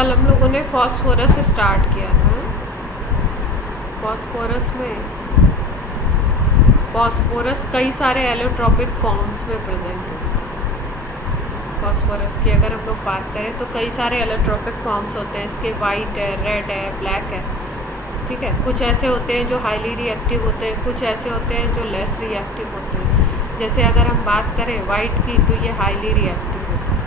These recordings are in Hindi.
कल हम लोगों ने फॉस्फोरस स्टार्ट किया था। फॉस्फोरस में फॉस्फोरस कई सारे एलोट्रॉपिक फॉर्म्स में प्रेजेंट होता है। फॉस्फोरस की अगर हम लोग बात करें तो कई सारे एलोट्रॉपिक फॉर्म्स होते हैं। इसके वाइट है, रेड है, ब्लैक है, ठीक है। कुछ ऐसे होते हैं जो हाईली रिएक्टिव होते हैं, कुछ ऐसे होते हैं जो लेस रिएक्टिव होते हैं। जैसे अगर हम बात करें वाइट की तो ये हाईली रिएक्टिव होता है,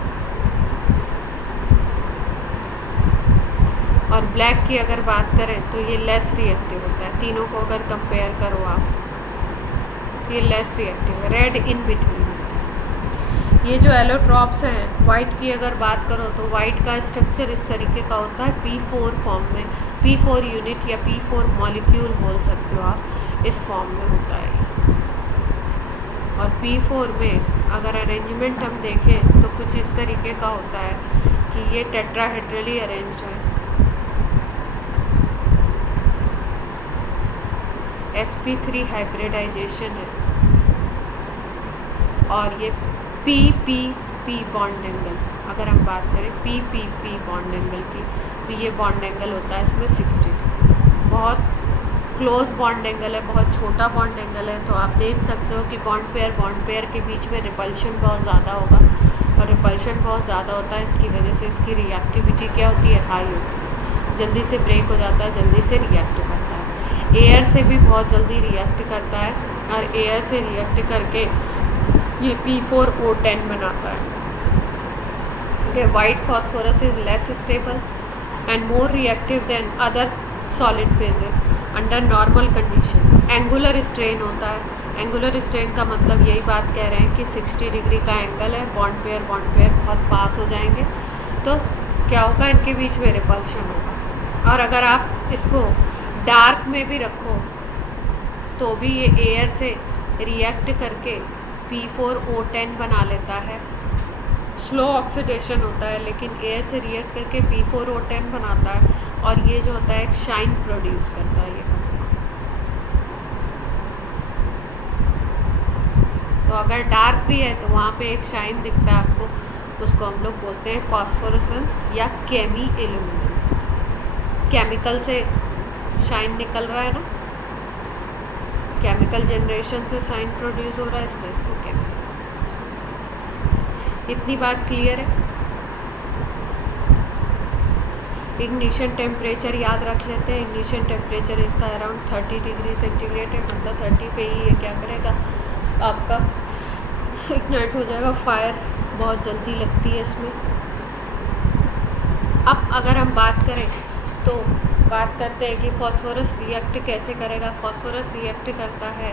और ब्लैक की अगर बात करें तो ये लेस रिएक्टिव होता है। तीनों को अगर कंपेयर करो आप, ये लेस रिएक्टिव है, रेड इन बिटवीन। ये जो एलोट्रॉप्स हैं, वाइट की अगर बात करो तो वाइट का स्ट्रक्चर इस तरीके का होता है, P4 फॉर्म में, P4 यूनिट या P4 मॉलिक्यूल बोल सकते हो आप, इस फॉर्म में होता है। और P4 में अगर अरेंजमेंट हम देखें तो कुछ इस तरीके का होता है कि ये टेट्राहेड्रली अरेंज्ड है, sp3 हाइब्रिडाइजेशन है, और ये PPP बॉन्ड एंगल, अगर हम बात करें PPP बॉन्ड एंगल की तो ये बॉन्ड एंगल होता है इसमें 60। बहुत क्लोज बॉन्ड एंगल है, बहुत छोटा बॉन्ड एंगल है। तो आप देख सकते हो कि बॉन्ड पेयर के बीच में रिपल्शन बहुत ज़्यादा होगा, और रिपल्शन बहुत ज़्यादा होता है, इसकी वजह से इसकी रिएक्टिविटी क्या होती है, हाई होती है, जल्दी से ब्रेक हो जाता है, जल्दी से रिएक्ट करता है। एयर से भी बहुत जल्दी रिएक्ट करता है, और एयर से रिएक्ट करके ये P4O10 बनाता है। Okay, white phosphorus is less stable and more reactive than other solid phases under normal condition. Angular strain होता है। एंगुलर स्ट्रेन का मतलब यही बात कह रहे हैं कि 60 डिग्री का एंगल है, बॉन्ड पेयर बहुत पास हो जाएंगे, तो क्या होगा, इनके बीच में रिपल्शन होगा। और अगर आप इसको डार्क में भी रखो तो भी ये एयर से रिएक्ट करके P4O10 बना लेता है। स्लो ऑक्सीडेशन होता है, लेकिन एयर से रिएक्ट करके P4O10 बनाता है, और ये जो होता है एक शाइन प्रोड्यूस करता है। ये तो अगर डार्क भी है तो वहाँ पे एक शाइन दिखता है आपको, उसको हम लोग बोलते हैं फॉस्फोरेसेंस या केमी इल्यूमिनेंस। केमिकल से शाइन निकल रहा है ना, केमिकल जनरेशन से साइन प्रोड्यूस हो रहा है, इसलिए इसको केमिकल। इतनी बात क्लियर है। इग्निशन टेम्परेचर याद रख लेते हैं। इग्निशन टेम्परेचर इसका अराउंड 30 डिग्री सेंटीग्रेड है, मतलब 30 पे ही ये क्या करेगा, आपका इग्नाइट हो जाएगा। फायर बहुत जल्दी लगती है इसमें। अब अगर हम बात करें तो बात करते हैं कि फॉस्फोरस रिएक्ट कैसे करेगा। फॉस्फोरस रिएक्ट करता है,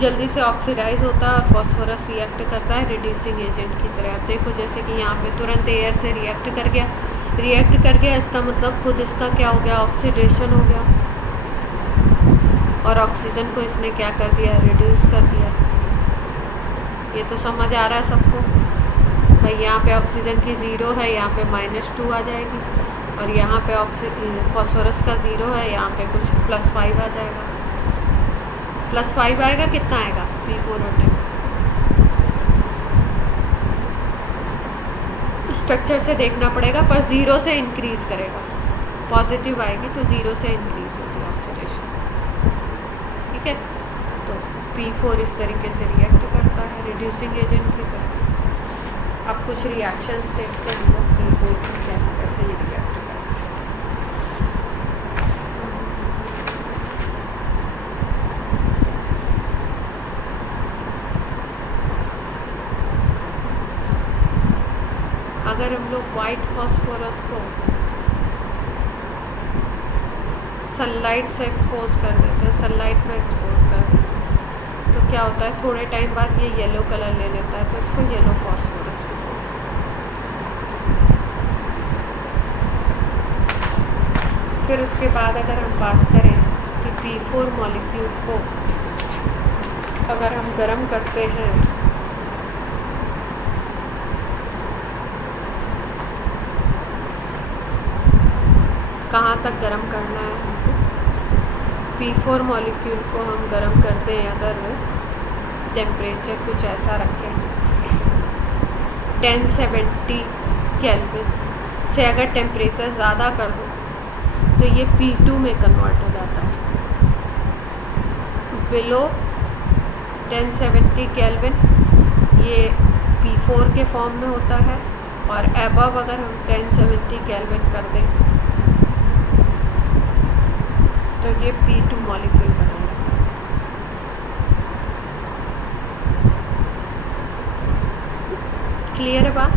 जल्दी से ऑक्सीडाइज होता है, और फॉस्फोरस रिएक्ट करता है रिड्यूसिंग एजेंट की तरह। आप देखो जैसे कि यहाँ पे तुरंत एयर से रिएक्ट कर गया, इसका मतलब खुद इसका क्या हो गया, ऑक्सीडेशन हो गया, और ऑक्सीजन को इसने क्या कर दिया, रिड्यूस कर दिया। ये तो समझ आ रहा है सबको भाई। यहाँ पे ऑक्सीजन की 0 है, यहाँ पे -2 आ जाएगी, और यहाँ पे फॉस्फोरस का 0 है, यहाँ पे कुछ +5 आ जाएगा। +5 आएगा, कितना आएगा, P4O10। स्ट्रक्चर से देखना पड़ेगा, पर 0 से इंक्रीज करेगा। पॉजिटिव आएगी तो 0 से इंक्रीज होगी ऑक्सीडेशन, ठीक है। तो P4 इस तरीके से रिएक्ट करता है रिड्यूसिंग एजेंट की तरह। अब कुछ रिएक्शंस देखते हैं हम लोग P4 की कैसे कैसे ये रिएक्ट करता है। अगर हम लोग वाइट फॉस्फोरस को सनलाइट से एक्सपोज कर देते हैं, सनलाइट में एक्सपोज कर देते हैं, तो क्या होता है, थोड़े टाइम बाद ये येलो कलर ले लेता है, तो इसको येलो फॉस्फोरस भी बोल सकते हैं। फिर उसके बाद अगर हम बात करें कि P4 मॉलिक्यूल को अगर हम गर्म करते हैं कहाँ तक गर्म करना है हमको, P4 मॉलिक्यूल को हम गर्म करते हैं अगर टेम्परेचर कुछ ऐसा रखें 1070 केल्विन से अगर टेम्परेचर ज़्यादा कर दो तो ये P2 में कन्वर्ट हो जाता है। बिलो 1070 केल्विन ये P4 के फॉर्म में होता है, और अबव अगर हम 1070 केल्विन कर दें तो ये P2 मॉलिक्यूल बनेगा। क्लियर है बात?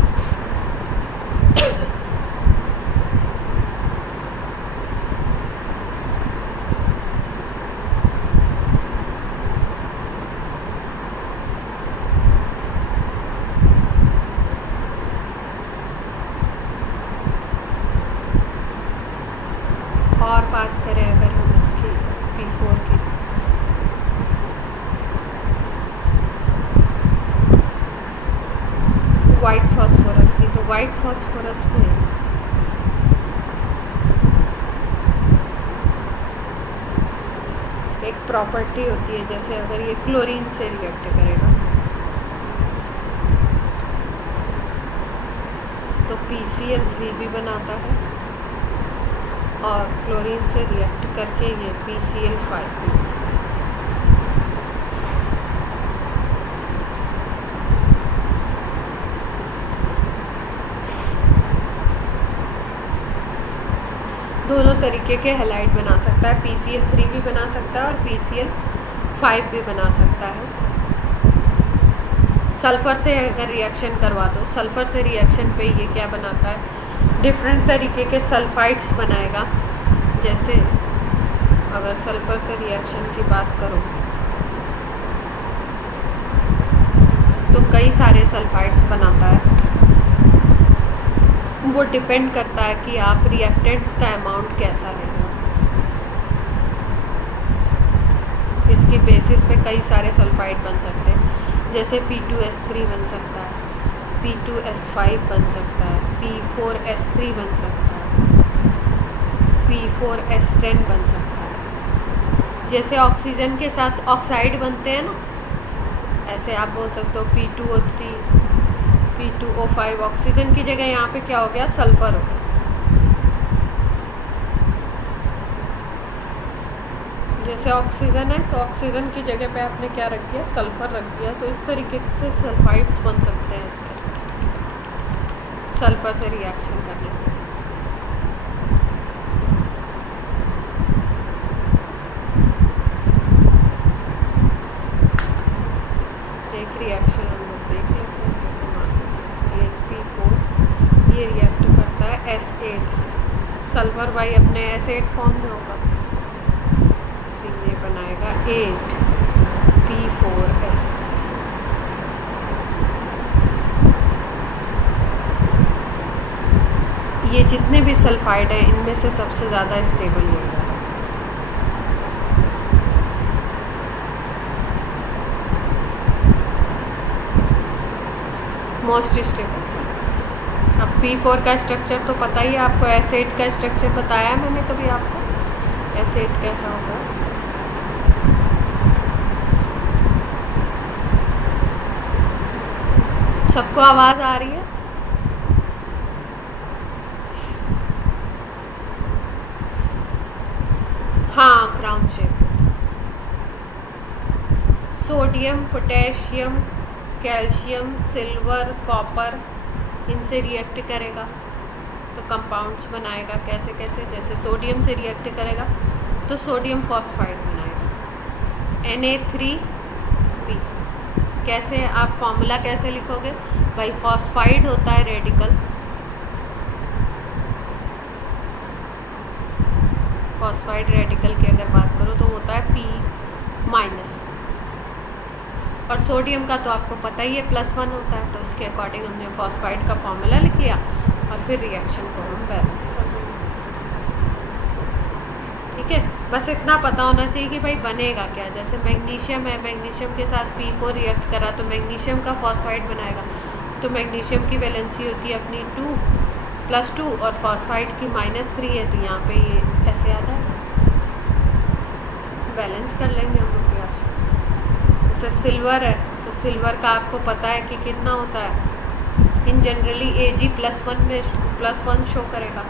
और बात करें अगर हम इसकी P4 की, वाइट फॉस्फोरस की, तो वाइट फॉस्फोरस में एक प्रॉपर्टी होती है, जैसे अगर ये क्लोरीन से रिएक्ट करेगा तो PCl3 भी बनाता है, और क्लोरीन से रिएक्ट करके ये PCl5 भी। दोनों तरीके के हैलाइड बना सकता है, PCl3 भी बना सकता है और PCl5 भी बना सकता है। सल्फ़र से अगर रिएक्शन करवा दो, सल्फ़र से रिएक्शन पे ये क्या बनाता है, डिफरेंट तरीके के सल्फाइड्स बनाएगा। जैसे अगर सल्फ़र से रिएक्शन की बात करो तो कई सारे सल्फाइड्स बनाता है। वो डिपेंड करता है कि आप रिएक्टेंट्स का अमाउंट कैसा ले रहे हो। इसकी बेसिस पे कई सारे सल्फाइड बन सकते हैं, जैसे P2S3 बन सकता है, P2S5 बन सकता है, P4S3 बन सकता है, P4S10 बन सकता है। जैसे ऑक्सीजन के साथ ऑक्साइड बनते हैं ना, ऐसे आप बोल सकते हो P2O3, P2O5। ऑक्सीजन की जगह यहाँ पे क्या हो गया, सल्फर हो गया। जैसे ऑक्सीजन है तो ऑक्सीजन की जगह पे आपने क्या रख दिया, सल्फर रख दिया। तो इस तरीके से सल्फाइड्स बन सकते हैं इसके सल्फर से रिएक्शन करने पे। एक रिएक्शन हम लोग देख लेते हैं, जैसे मान लीजिए P4 ये रिएक्ट करता है S8 से, सल्फर भाई अपने S8 फॉर्म में होगा, तो ये बनाएगा 8 P4S3। ये जितने भी सल्फाइड हैं इनमें से सबसे ज़्यादा स्टेबल ये है। Most stable sulphide. अब P4 का स्ट्रक्चर तो पता ही है आपको, S8 का स्ट्रक्चर बताया है मैंने कभी आपको, S8 कैसा होगा। सबको आवाज़ आ रही है? हाँ, crown shape. Sodium, potassium, calcium, silver, copper, इनसे रिएक्ट करेगा तो कंपाउंड्स बनाएगा। कैसे कैसे, जैसे सोडियम से रिएक्ट करेगा तो सोडियम फॉस्फाइड बनाएगा Na3P। कैसे आप फॉर्मूला कैसे लिखोगे भाई, फॉस्फाइड होता है रेडिकल, फॉस्फाइड रेडिकल की अगर बात करो तो होता है P-, और सोडियम का तो आपको पता ही है +1 होता है। तो उसके अकॉर्डिंग हमने फॉस्फाइड का फॉर्मूला लिख लिया और फिर रिएक्शन को हम बैलेंस कर देंगे। ठीक है, बस इतना पता होना चाहिए कि भाई बनेगा क्या। जैसे मैग्नीशियम है, मैग्नीशियम के साथ P4 रिएक्ट करा तो मैग्नीशियम का फॉस्फाइड बनाएगा, तो मैग्नीशियम की वैलेंसी होती है अपनी 2+2 और फॉस्फाइड की -3 है, तो यहाँ पे ये ऐसे आ जाएगा। बैलेंस कर लेंगे हम लोग रिएक्शन। जैसे सिल्वर है तो सिल्वर का आपको पता है कि कितना होता है इन जनरली Ag+1 में +1 शो करेगा,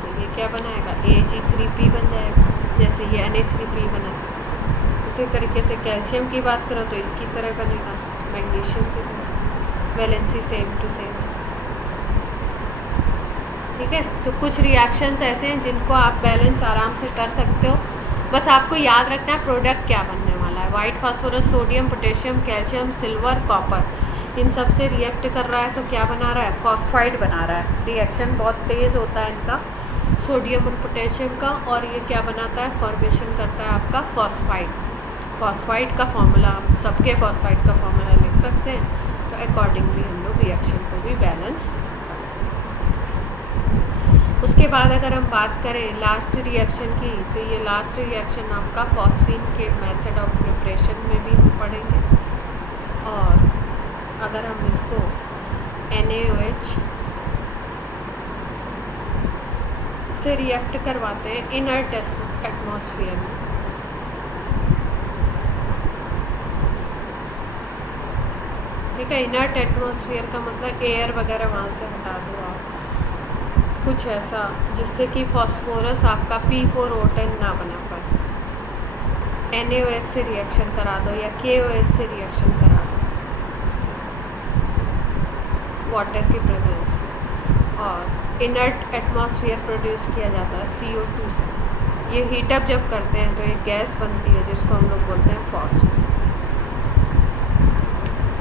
तो ये क्या बनाएगा, Ag3P बन जाएगा, जैसे ये Na3P बना। उसी तरीके से कैल्शियम की बात करो तो इसकी तरह बनेगा, मैग्नीशियम की तरह, वैलेंसी सेम टू सेम। ठीक है, तो कुछ रिएक्शंस ऐसे हैं जिनको आप बैलेंस आराम से कर सकते हो। बस आपको याद रखना है प्रोडक्ट क्या बनने वाला है। White phosphorus sodium potassium calcium silver copper, इन सब से रिएक्ट कर रहा है, तो क्या बना रहा है, फॉस्फाइड बना रहा है। रिएक्शन बहुत तेज़ होता है इनका, सोडियम और पोटेशियम का, और ये क्या बनाता है, फॉर्मेशन करता है आपका फॉस्फाइड। फॉस्फाइड का फॉर्मूला, हम सबके फॉस्फाइड का फॉर्मूला लिख सकते हैं, तो अकॉर्डिंगली हम लोग रिएक्शन को भी बैलेंस कर सकते हैं। उसके बाद अगर हम बात करें लास्ट रिएक्शन की, तो ये लास्ट रिएक्शन आपका फॉस्फीन के मेथड ऑफ प्रिपरेशन में भी हम पढ़ेंगे। और अगर हम इसको NaOH से रिएक्ट करवाते हैं इनर्ट एटमॉस्फेयर में, ठीक है। इनर्ट एटमॉस्फेयर का मतलब एयर वगैरह वहाँ से हटा दो आप, कुछ ऐसा जिससे कि फॉस्फोरस आपका P4O10 ना बना पाए, NaOH से रिएक्शन करा दो या KOH से रिएक्शन करा दो वाटर की प्रेजेंस में, और इनर्ट एटमॉस्फेयर प्रोड्यूस किया जाता है CO2 से। ये हीटअप जब करते हैं तो एक गैस बनती है जिसको हम लोग बोलते हैं फॉस्फेट।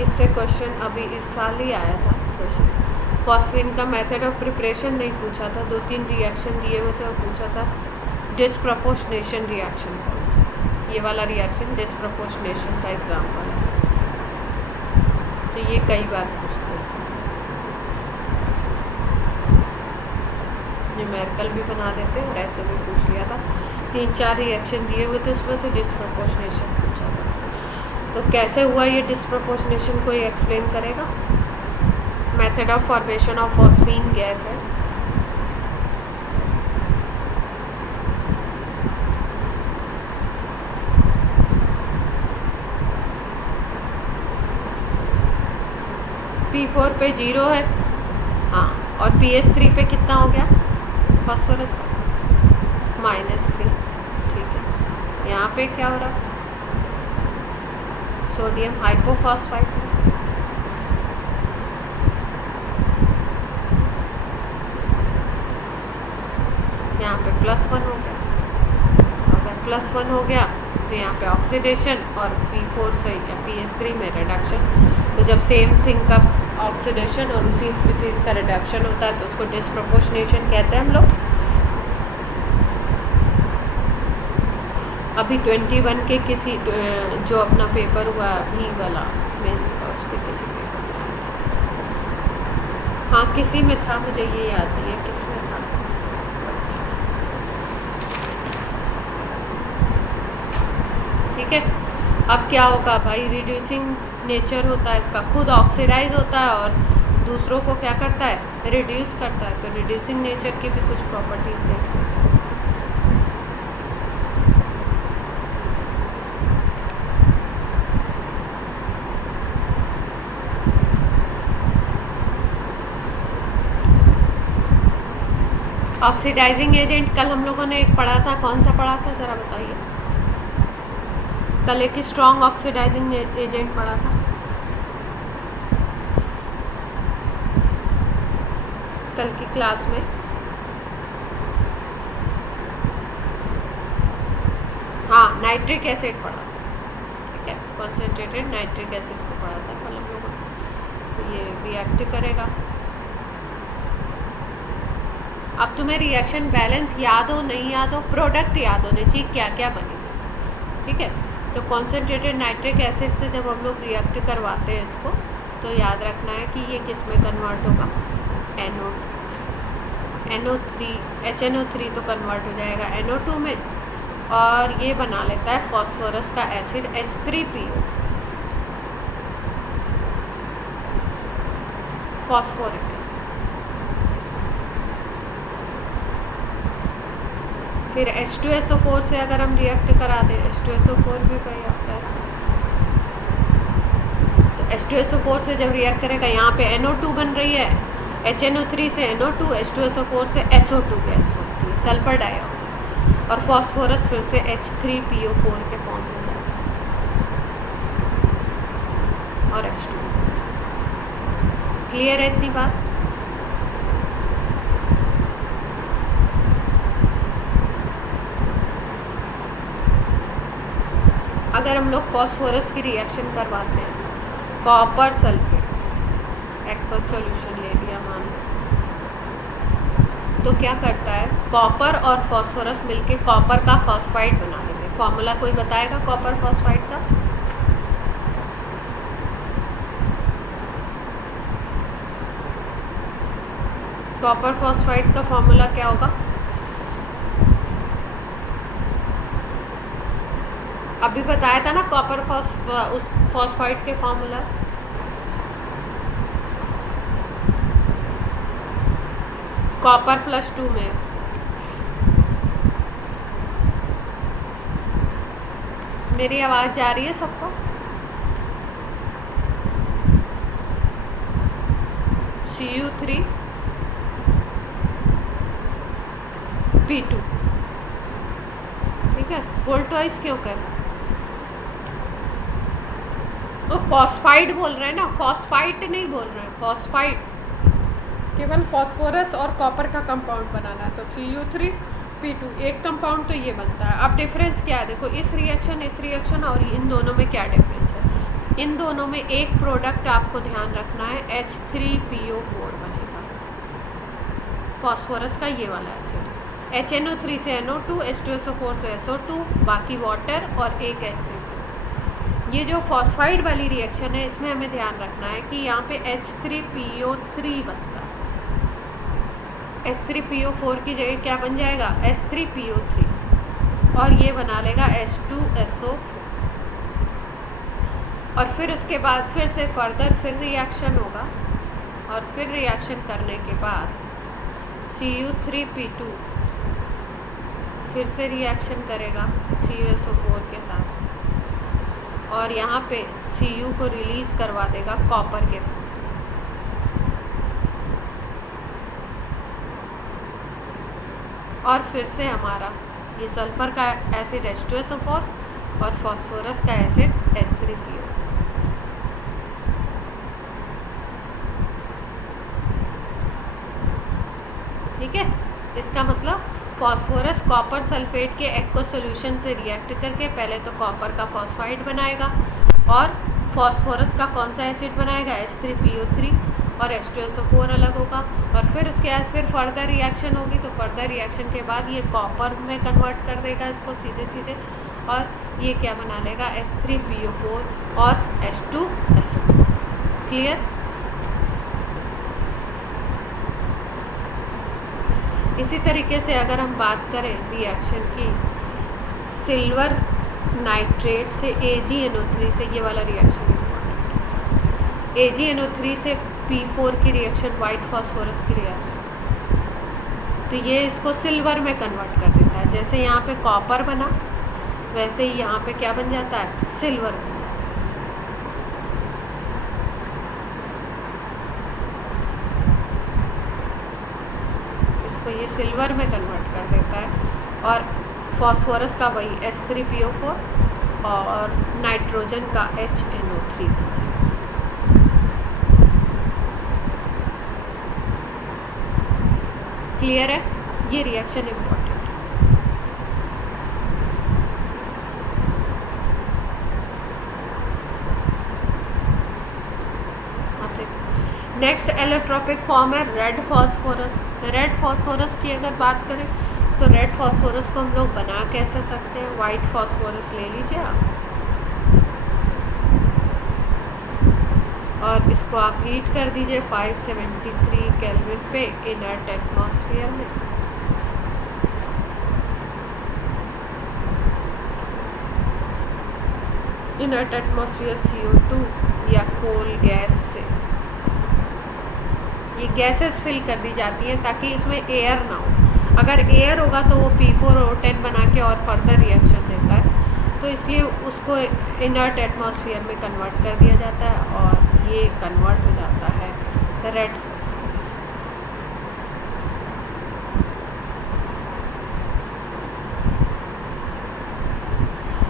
इससे क्वेश्चन अभी इस साल ही आया था क्वेश्चन। फॉस्फीन का मेथड ऑफ प्रिपरेशन नहीं पूछा था, 2-3 रिएक्शन दिए हुए थे और पूछा था डिस्प्रपोर्शनेशन रिएक्शन कौन सा। ये वाला रिएक्शन डिस्प्रपोर्शनेशन का एग्जाम्पल है, तो ये कई बार पूछते हैं। न्यूमेरिकल भी बना देते और ऐसे भी पूछ लिया था। 3-4 रिएक्शन दिए हुए थे, उसमें से डिस्प्रपोर्शनेशन पूछा था। तो कैसे हुआ ये डिस्प्रपोर्शनेशन, कोई एक्सप्लेन करेगा। Method of formation of phosphine gas है। P4 पे 0 है, हाँ, और pH3 पे कितना हो गया फॉस्फोरस का, -3, ठीक है। यहाँ पे क्या हो रहा है, सोडियम हाइपोफॉस्फाइड, यहाँ पे +1 हो गया। अगर +1 हो गया तो यहाँ पे ऑक्सीडेशन, और P4 से या pH3 में रिडक्शन। तो जब सेम थिंग का ऑक्सीडेशन और उसी स्पीसीज का रिडक्शन होता है तो उसको डिस्प्रपोर्शनेशन कहते हैं हम लोग। अभी 21 के किसी जो अपना पेपर हुआ भी वाला मेंस का, उसके किसी पेपर में आया था, हाँ किसी में था, मुझे ये याद नहीं है किस में था। ठीक है, अब क्या होगा भाई, रिड्यूसिंग नेचर होता है इसका, खुद ऑक्सीडाइज होता है और दूसरों को क्या करता है, रिड्यूस करता है। तो रिड्यूसिंग नेचर की भी कुछ प्रॉपर्टीज देखते हैं। ऑक्सीडाइजिंग एजेंट कल हम लोगों ने एक पढ़ा था, कौन सा पढ़ा था ज़रा बताइए। कल एक स्ट्रॉन्ग ऑक्सीडाइजिंग एजेंट पढ़ा था, कल की क्लास में। हाँ, नाइट्रिक एसिड पढ़ा था, ठीक है, कॉन्सेंट्रेटेड नाइट्रिक एसिड को पढ़ा था कल हम लोगों ने। तो ये रिएक्ट करेगा। अब तुम्हें रिएक्शन बैलेंस याद हो नहीं याद हो, प्रोडक्ट याद होने चाहिए क्या क्या बनेगा, ठीक है। तो कॉन्सेंट्रेटेड नाइट्रिक एसिड से जब हम लोग रिएक्ट करवाते हैं इसको, तो याद रखना है कि ये किस में कन्वर्ट होगा, NO3 HNO3 तो कन्वर्ट हो जाएगा NO2 में, और ये बना लेता है फॉस्फोरस का एसिड H3PO, फॉस्फोरिक एसिड। फिर H2SO4 से अगर हम रिएक्ट करा दें, H2SO4 भी वही आता है, तो H2SO4 से जब रिएक्ट करेगा, यहाँ पे NO2 बन रही है, HNO3 से NO2, H2SO4 से SO2 गैस बनती है, सल्फर डाइऑक्साइड, और फॉस्फोरस फिर से H3PO4 के फॉर्म में जाता है और H2। क्लियर है इतनी बात? अगर हम लोग फॉस्फोरस की रिएक्शन करवाते हैं कॉपर सल्फेट से, एक्वस सॉल्यूशन ले लिया मान लो, तो क्या करता है, कॉपर और फॉस्फोरस मिलके कॉपर का फॉस्फाइड बना लेंगे। फॉर्मूला कोई बताएगा कॉपर फॉस्फाइड का? कॉपर फॉस्फाइड का फॉर्मूला क्या होगा? अभी बताया था ना कॉपर फॉस्फाइड के फॉर्मूला। कॉपर +2 में मेरी आवाज़ जा रही है सबको? Cu3 P2, ठीक है। वोल्टॉइस क्यों कर, तो फॉस्फाइड बोल रहे हैं ना, फॉस्फाइड नहीं बोल रहे हैं, फॉस्फाइड केवल फॉस्फोरस और कॉपर का कंपाउंड बनाना है, तो Cu3P2 एक कंपाउंड तो ये बनता है। अब डिफरेंस क्या है, देखो इस रिएक्शन और इन दोनों में क्या डिफरेंस है। इन दोनों में एक प्रोडक्ट आपको ध्यान रखना है, H3PO4 बनेगा, फॉस्फोरस का ये वाला एसिड, HNO3 से NO2, H2SO4 से SO2, बाकी वाटर और एक एसिड। ये जो फॉस्फाइड वाली रिएक्शन है इसमें हमें ध्यान रखना है कि यहाँ पे H3PO3 बनता है, H3PO4 की जगह क्या बन जाएगा, H3PO3, और ये बना लेगा H2SO4। और फिर उसके बाद फिर से फर्दर फिर रिएक्शन होगा, और फिर रिएक्शन करने के बाद Cu3P2 फिर से रिएक्शन करेगा CuSO4 के साथ, और यहाँ पे Cu को रिलीज करवा देगा कॉपर के, और फिर से हमारा ये सल्फर का एसिड H2SO4 और फॉस्फोरस का एसिड H3PO। ठीक है, इसका मतलब फॉस्फोरस कॉपर सल्फेट के एक्वस सॉल्यूशन से रिएक्ट करके पहले तो कॉपर का फॉस्फाइड बनाएगा, और फॉस्फोरस का कौन सा एसिड बनाएगा, H3PO3, और H2SO4 अलग होगा, और फिर उसके बाद फिर फर्दर रिएक्शन होगी, तो फर्दर रिएक्शन के बाद ये कॉपर में कन्वर्ट कर देगा इसको सीधे, और ये क्या बना लेगा, H3PO4 और H2SO4। क्लियर? इसी तरीके से अगर हम बात करें रिएक्शन की सिल्वर नाइट्रेट से AgNO3 से, ये वाला रिएक्शन इम्पॉर्टेंट, AgNO3 से P4 की रिएक्शन, वाइट फास्फोरस की रिएक्शन, तो ये इसको सिल्वर में कन्वर्ट कर देता है। जैसे यहाँ पे कॉपर बना वैसे ही यहाँ पे क्या बन जाता है, सिल्वर बन जाता है। इसको ये सिल्वर में कन्वर्ट कर देता है, और फॉस्फोरस का वही H3PO4 और नाइट्रोजन का HNO3। क्लियर है? ये रिएक्शन इम्पोर्टेंट है। नेक्स्ट एलोट्रोपिक फॉर्म है रेड फास्फोरस। रेड फास्फोरस की अगर बात करें तो रेड फास्फोरस को हम लोग बना कैसे सकते हैं, वाइट फास्फोरस ले लीजिए आप, और इसको आप हीट कर दीजिए 573 केल्विन पे इनर्ट एटमॉस्फेयर में। इनर्ट एटमॉस्फेयर CO2 या कोल गैस से ये गैसेस फिल कर दी जाती हैं ताकि इसमें एयर ना हो। अगर एयर होगा तो वो P4 और O10 बना के और फर्दर रिएक्शन देता है, तो तो इसलिए उसको इनर्ट एटमॉस्फेयर में कन्वर्ट कर दिया जाता है और ये कन्वर्ट हो जाता है रेड फॉस्फोरस।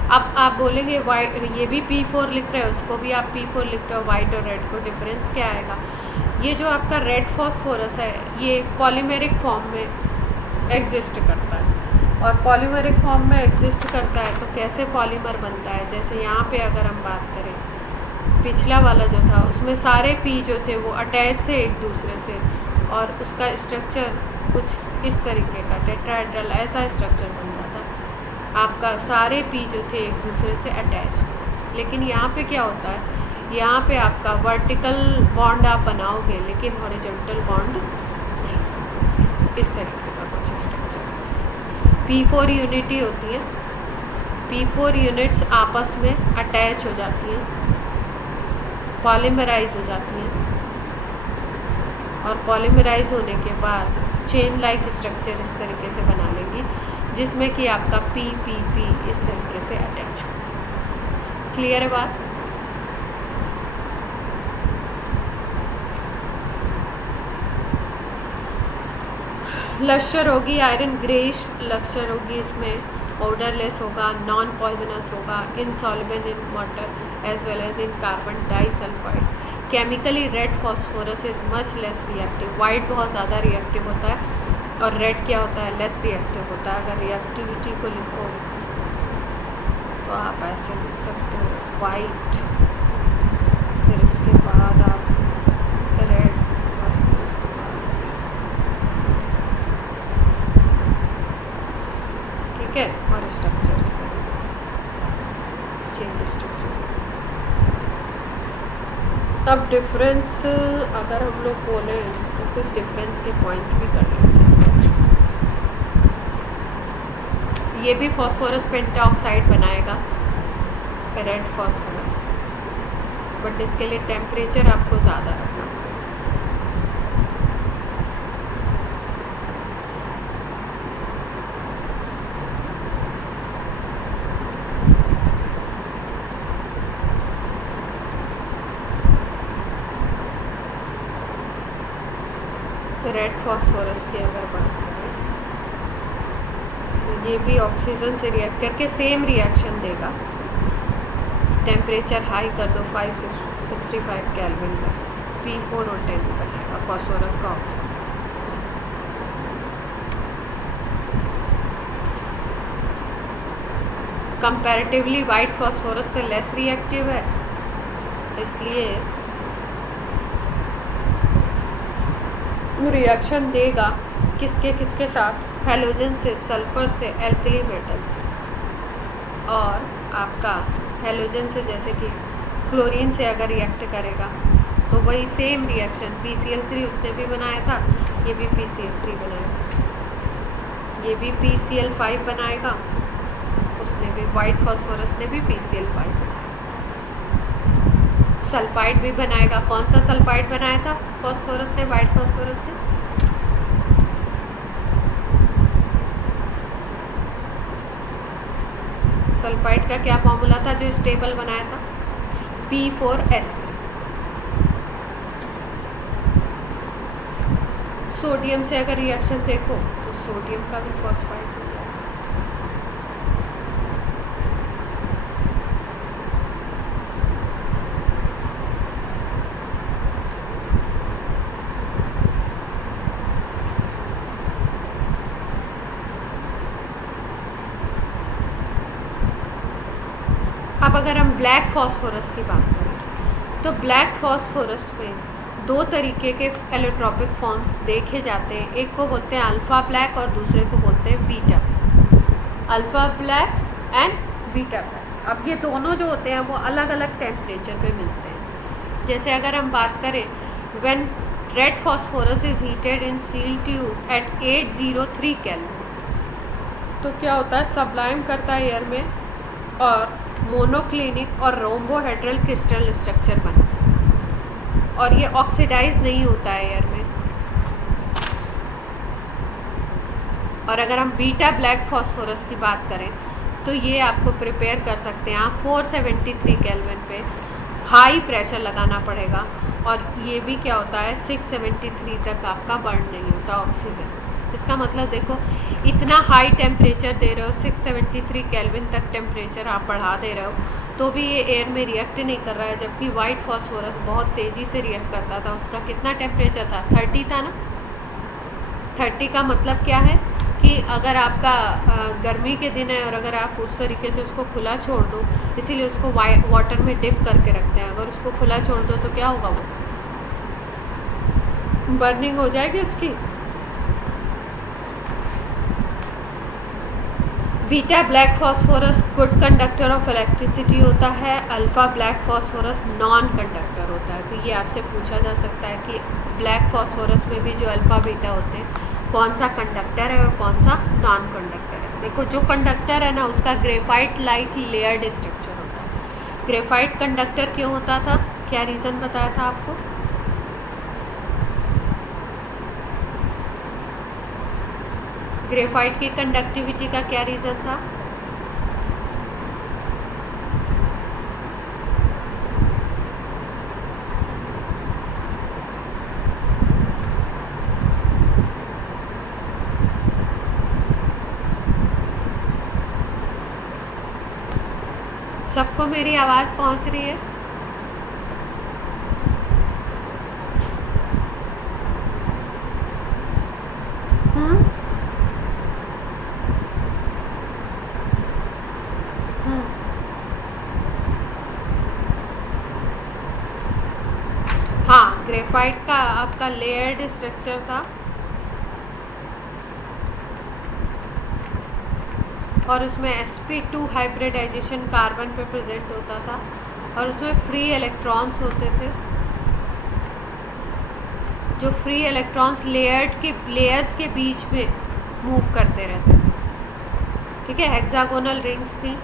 अब आप बोलेंगे वाइट, ये भी P4 लिख रहे हो, उसको भी आप P4 लिख रहे हो, वाइट और रेड को डिफरेंस क्या आएगा? ये जो आपका रेड फॉस्फोरस है ये पॉलीमेरिक फॉर्म में एग्जिस्ट करता है, और पॉलीमेरिक फॉर्म में एग्जिस्ट करता है तो कैसे पॉलीमर बनता है? जैसे यहाँ पे अगर हम बात करें, पिछला वाला जो था उसमें सारे P जो थे वो अटैच थे एक दूसरे से, और उसका स्ट्रक्चर कुछ इस तरीके का टेट्राहेड्रल ऐसा स्ट्रक्चर बन जाता है। आपका सारे P जो थे एक दूसरे से अटैच थे। लेकिन यहाँ पे क्या होता है, यहाँ पे आपका वर्टिकल बॉन्ड आप बनाओगे लेकिन हॉरिजॉन्टल बॉन्ड नहीं, इस तरीके का कुछ स्ट्रक्चर होता है। P4 यूनिटी होती है, P4 यूनिट्स आपस में अटैच हो जाती हैं, पॉलीमराइज हो जाती हैं, और पॉलीमराइज होने के बाद चेन लाइक स्ट्रक्चर इस तरीके से बना लेंगी जिसमें कि आपका P इस तरीके से अटैच हो। क्लियर है बात? लश्चर होगी आयरन ग्रेइश लश्चर होगी, इसमें ऑर्डरलेस होगा, नॉन पॉइजनस होगा, insoluble in water as well as in carbon disulphide. Chemically red phosphorus is much less reactive. White बहुत ज़्यादा रिएक्टिव होता है और रेड क्या होता है, लेस रिएक्टिव होता है। अगर रिएक्टिविटी को लिखो तो आप ऐसे लिख सकते हो वाइट, फिर उसके बाद आप रेड, और फिर उसके बाद ठीक है, और स्ट्रक्चर इस तरह चेन स्ट्रक्चर। अब डिफरेंस अगर हम लोग बोले तो कुछ डिफरेंस के पॉइंट भी कर लेते हैं। ये भी फॉस्फोरस पेंटाऑक्साइड बनाएगा रेड फॉस्फोरस, बट इसके लिए टेम्परेचर आपको ज़्यादा रखना पड़ेगा। तो रेड फॉस्फोरस की अगर बात करें तो ये भी ऑक्सीजन से रिएक्ट करके सेम रिएक्शन देगा। टेम्परेचर हाई कर दो 565 केल्विन का, P4 और 10 बनाएगा फॉस्फोरस का ऑक्साइड। कंपैरेटिवली वाइट फॉस्फोरस से लेस रिएक्टिव है, इसलिए रिएक्शन देगा किसके साथ, हैलोजन से, सल्फर से, एल्कली मेटल से। और आपका हैलोजन से जैसे कि क्लोरीन से अगर रिएक्ट करेगा तो वही सेम रिएक्शन PCl3 उसने भी बनाया था, ये भी PCl3 बनाएगा, ये भी PCl5 बनाएगा, उसने भी वाइट फॉस्फोरस ने भी PCl5 बनाया। सल्फाइड भी बनाएगा। कौन सा सल्फाइड बनाया था फॉस्फोरस ने, वाइट फॉस्फोरस ने? सल्फाइड का क्या फॉर्मूला था जो स्टेबल बनाया था? P4S3। सोडियम से अगर रिएक्शन देखो तो सोडियम का भी फॉस्फाइड हो गया। अब अगर हम ब्लैक फॉस्फोरस की बात करें तो ब्लैक फॉस्फोरस में दो तरीके के एलोट्रॉपिक फॉर्म्स देखे जाते हैं। एक को बोलते हैं अल्फ़ा ब्लैक और दूसरे को बोलते हैं beta black. Alpha black and beta black. अब ये दोनों जो होते हैं वो अलग अलग टेम्परेचर पे मिलते हैं। जैसे अगर हम बात करें, when red phosphorus is heated in seal tube at 803 kelvin, तो क्या होता है, सब्लाइम करता है एयर में और मोनोक्लिनिक और रोम्बोहेड्रल क्रिस्टल स्ट्रक्चर बनता है, और ये ऑक्सीडाइज नहीं होता है एयर में। और अगर हम बीटा ब्लैक फॉस्फोरस की बात करें तो ये आपको प्रिपेयर कर सकते हैं आप 473 केल्विन पे हाई प्रेशर लगाना पड़ेगा। और ये भी क्या होता है 673 तक आपका बर्न नहीं होता ऑक्सीजन। इसका मतलब देखो इतना हाई टेम्परेचर दे रहे हो, 673 केल्विन तक टेम्परेचर आप बढ़ा दे रहे हो, तो भी ये एयर में रिएक्ट नहीं कर रहा है। जबकि वाइट फॉस्फोरस बहुत तेज़ी से रिएक्ट करता था। उसका कितना टेम्परेचर था 30 था ना। 30 का मतलब क्या है कि अगर आपका गर्मी के दिन है और अगर आप उस तरीके से उसको खुला छोड़ दो, इसीलिए उसको वाटर में डिप करके रखते हैं। अगर उसको खुला छोड़ दो तो क्या होगा, वो बर्निंग हो जाएगी उसकी। Beta black phosphorus good conductor of electricity होता है, alpha black phosphorus non conductor होता है। तो ये आपसे पूछा जा सकता है कि ब्लैक फॉस्फोरस में भी जो अल्फ़ा बीटा होते हैं कौन सा कंडक्टर है और कौन सा नॉन कंडक्टर है। देखो जो कंडक्टर है ना उसका ग्रेफाइट लाइक लेयर्ड स्ट्रक्चर होता है। ग्रेफाइट कंडक्टर क्यों होता था, क्या रीज़न बताया था आपको? ग्रेफाइट की कंडक्टिविटी का क्या रीज़न था? सबको मेरी आवाज़ पहुंच रही है? हाँ, ग्रेफाइट का आपका लेयर्ड स्ट्रक्चर था और उसमें sp2 हाइब्रिडाइजेशन कार्बन पे प्रेजेंट होता था और उसमें फ्री इलेक्ट्रॉन्स होते थे। जो फ्री इलेक्ट्रॉन्स लेयर्स के बीच में मूव करते रहते थे। ठीक है, हेक्सागोनल रिंग्स थी।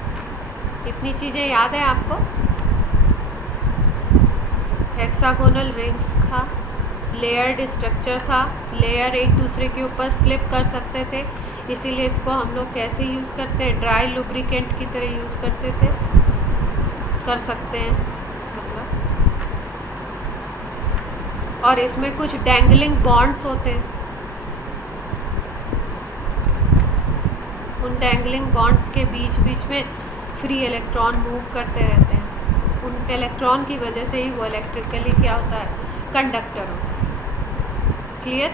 इतनी चीज़ें याद है आपको? हेक्सागोनल रिंग्स था, लेयर्ड स्ट्रक्चर था, लेयर एक दूसरे के ऊपर स्लिप कर सकते थे, इसीलिए इसको हम लोग कैसे यूज़ करते हैं, ड्राई लुब्रिकेंट की तरह यूज़ करते थे, कर सकते हैं मतलब। और इसमें कुछ डैंगलिंग बॉन्ड्स होते हैं, उन डैंगलिंग बॉन्ड्स के बीच बीच में फ्री इलेक्ट्रॉन मूव करते रहते हैं। उन इलेक्ट्रॉन की वजह से ही वो इलेक्ट्रिकली क्या होता है, कंडक्टर होता है। क्लियर?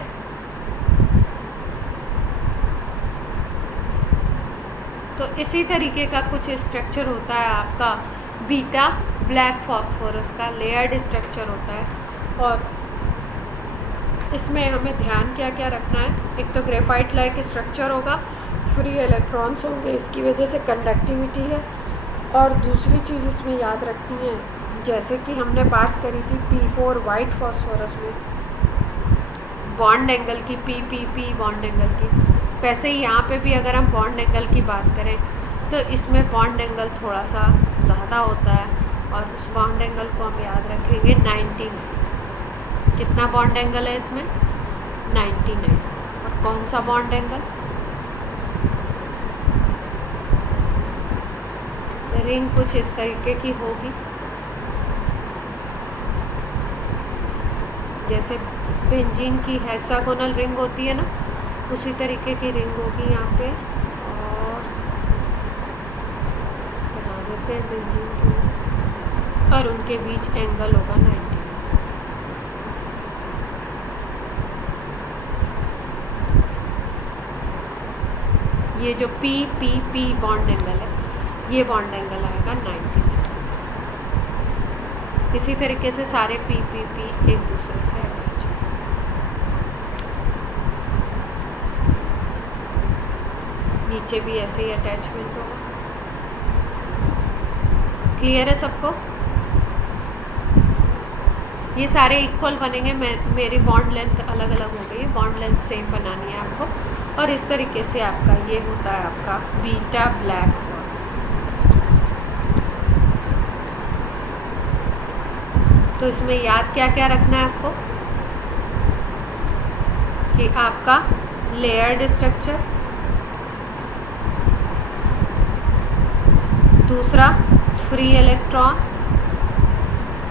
तो इसी तरीके का कुछ स्ट्रक्चर होता है आपका बीटा ब्लैक फॉस्फोरस का, लेयर्ड स्ट्रक्चर होता है। और इसमें हमें ध्यान क्या क्या रखना है, एक तो ग्रेफाइट लाइक स्ट्रक्चर होगा, फ्री इलेक्ट्रॉन्स होंगे, इसकी वजह से कंडक्टिविटी है। और दूसरी चीज़ इसमें याद रखनी है, जैसे कि हमने बात करी थी P4 वाइट फॉस्फोरस में बॉन्ड एंगल की, P बॉन्ड एंगल की, वैसे ही यहाँ पे भी अगर हम बॉन्ड एंगल की बात करें तो इसमें बॉन्ड एंगल थोड़ा सा ज़्यादा होता है और उस बॉन्ड एंगल को हम याद रखेंगे 99। कितना बॉन्ड एंगल है इसमें? 99। और कौन सा बॉन्ड एंगल? रिंग कुछ इस तरीके की होगी, जैसे बेंजीन की हेक्सागोनल रिंग होती है ना, उसी तरीके की रिंग होगी यहाँ पे। और बना देते हैं बेंजीन की, और उनके बीच एंगल होगा 90। ये जो P बॉन्ड एंगल है, ये बॉन्ड एंगल आएगा 90। इसी तरीके से सारे P एक दूसरे से अटैच हैं। नीचे भी ऐसे ही अटैचमेंट होगा। क्लियर है सबको? ये सारे इक्वल बनेंगे। मेरी बॉन्ड लेंथ अलग अलग हो गई, बॉन्ड लेंथ सेम बनानी है आपको। और इस तरीके से आपका ये होता है आपका बीटा ब्लैक फॉस्फोरस। तो इसमें याद क्या क्या रखना है आपको कि आपका लेयर्ड स्ट्रक्चर, दूसरा फ्री इलेक्ट्रॉन,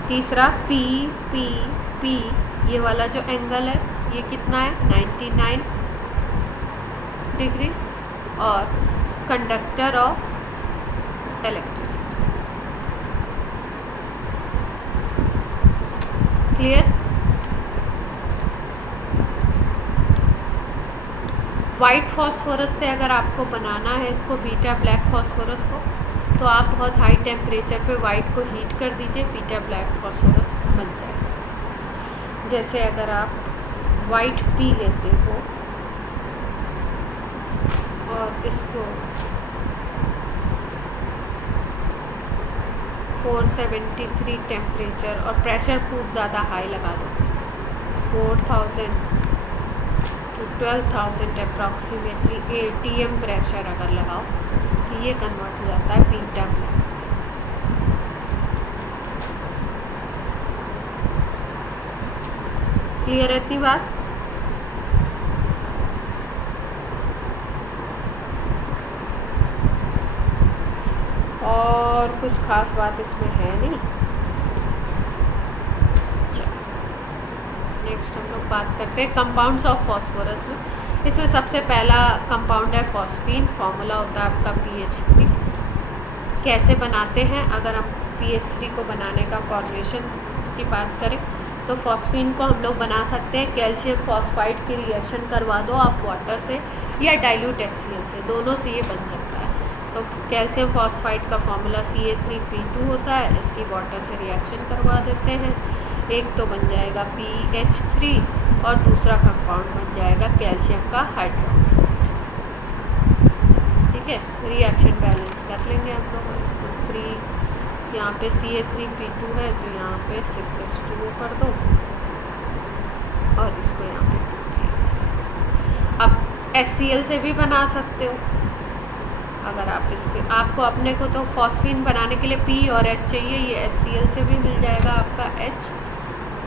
तीसरा पी पी पी, ये वाला जो एंगल है ये कितना है 99 डिग्री, और conductor of electricity. Clear? White phosphorus से अगर आपको बनाना है इसको, बीटा ब्लैक फॉस्फोरस को, तो आप बहुत हाई टेम्परेचर पे वाइट को हीट कर दीजिए, बीटा ब्लैक फॉस्फोरस बन जाएगा। जैसे अगर आप वाइट पी लेते हो और इसको 473 टेम्परेचर और प्रेशर खूब ज़्यादा हाई लगा दो, 4000 to 12,000 अप्रॉक्सीमेटली ATM प्रेशर अगर लगाओ तो ये कन्वर्ट हो जाता है बीटा ब्लैक। क्लियर है इतनी बात? और कुछ खास बात इसमें है नहीं। नेक्स्ट हम लोग बात करते हैं कंपाउंड्स ऑफ फॉस्फोरस में। इसमें सबसे पहला कंपाउंड है फॉस्फीन, फॉर्मूला होता है आपका PH3। कैसे बनाते हैं? अगर हम PH3 को बनाने का फॉर्मेशन की बात करें तो फॉस्फीन को हम लोग बना सकते हैं कैल्शियम फॉस्फाइड की रिएक्शन करवा दो आप वाटर से या डाइल्यूट HCl से, दोनों से ये बन सकता है। तो कैल्शियम फॉस्फाइड का फॉर्मूला Ca3P2 होता है, इसकी वाटर से रिएक्शन करवा देते हैं, एक तो बन जाएगा PH3 और दूसरा कंपाउंड बन जाएगा कैल्शियम का हाइड्रोक्साइड। ठीक है, रिएक्शन बैलेंस कर लेंगे हम लोग। इसको 3 यहाँ पे Ca3P2 है तो यहाँ पे 6H2O कर दो और इसको यहाँ पे 2PS3। अब HCl से भी बना सकते हो अगर आप इसके, आपको अपने को तो फॉस्फीन बनाने के लिए P और H चाहिए, ये HCl से भी मिल जाएगा आपका H,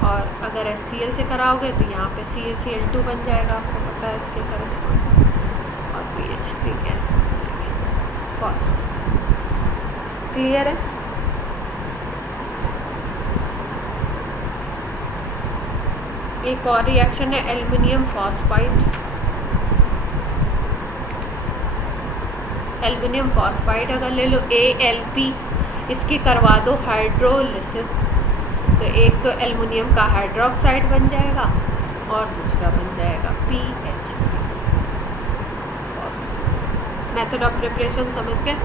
और अगर HCl से कराओगे तो यहाँ पे CaCl2 बन जाएगा, आपको पता है इसके करस्पॉन्ड, और PH3 गैस बनेगी फॉस्फीन। क्लियर है? एक और रिएक्शन है एल्युमिनियम फॉस्फाइड। एल्युमिनियम फॉस्फाइड अगर ले लो ALP, इसकी करवा दो हाइड्रोलिसिस, तो एक तो एल्युमिनियम का हाइड्रोक्साइड बन जाएगा और दूसरा बन जाएगा PH3 phosphide. Method of preparation समझ गए?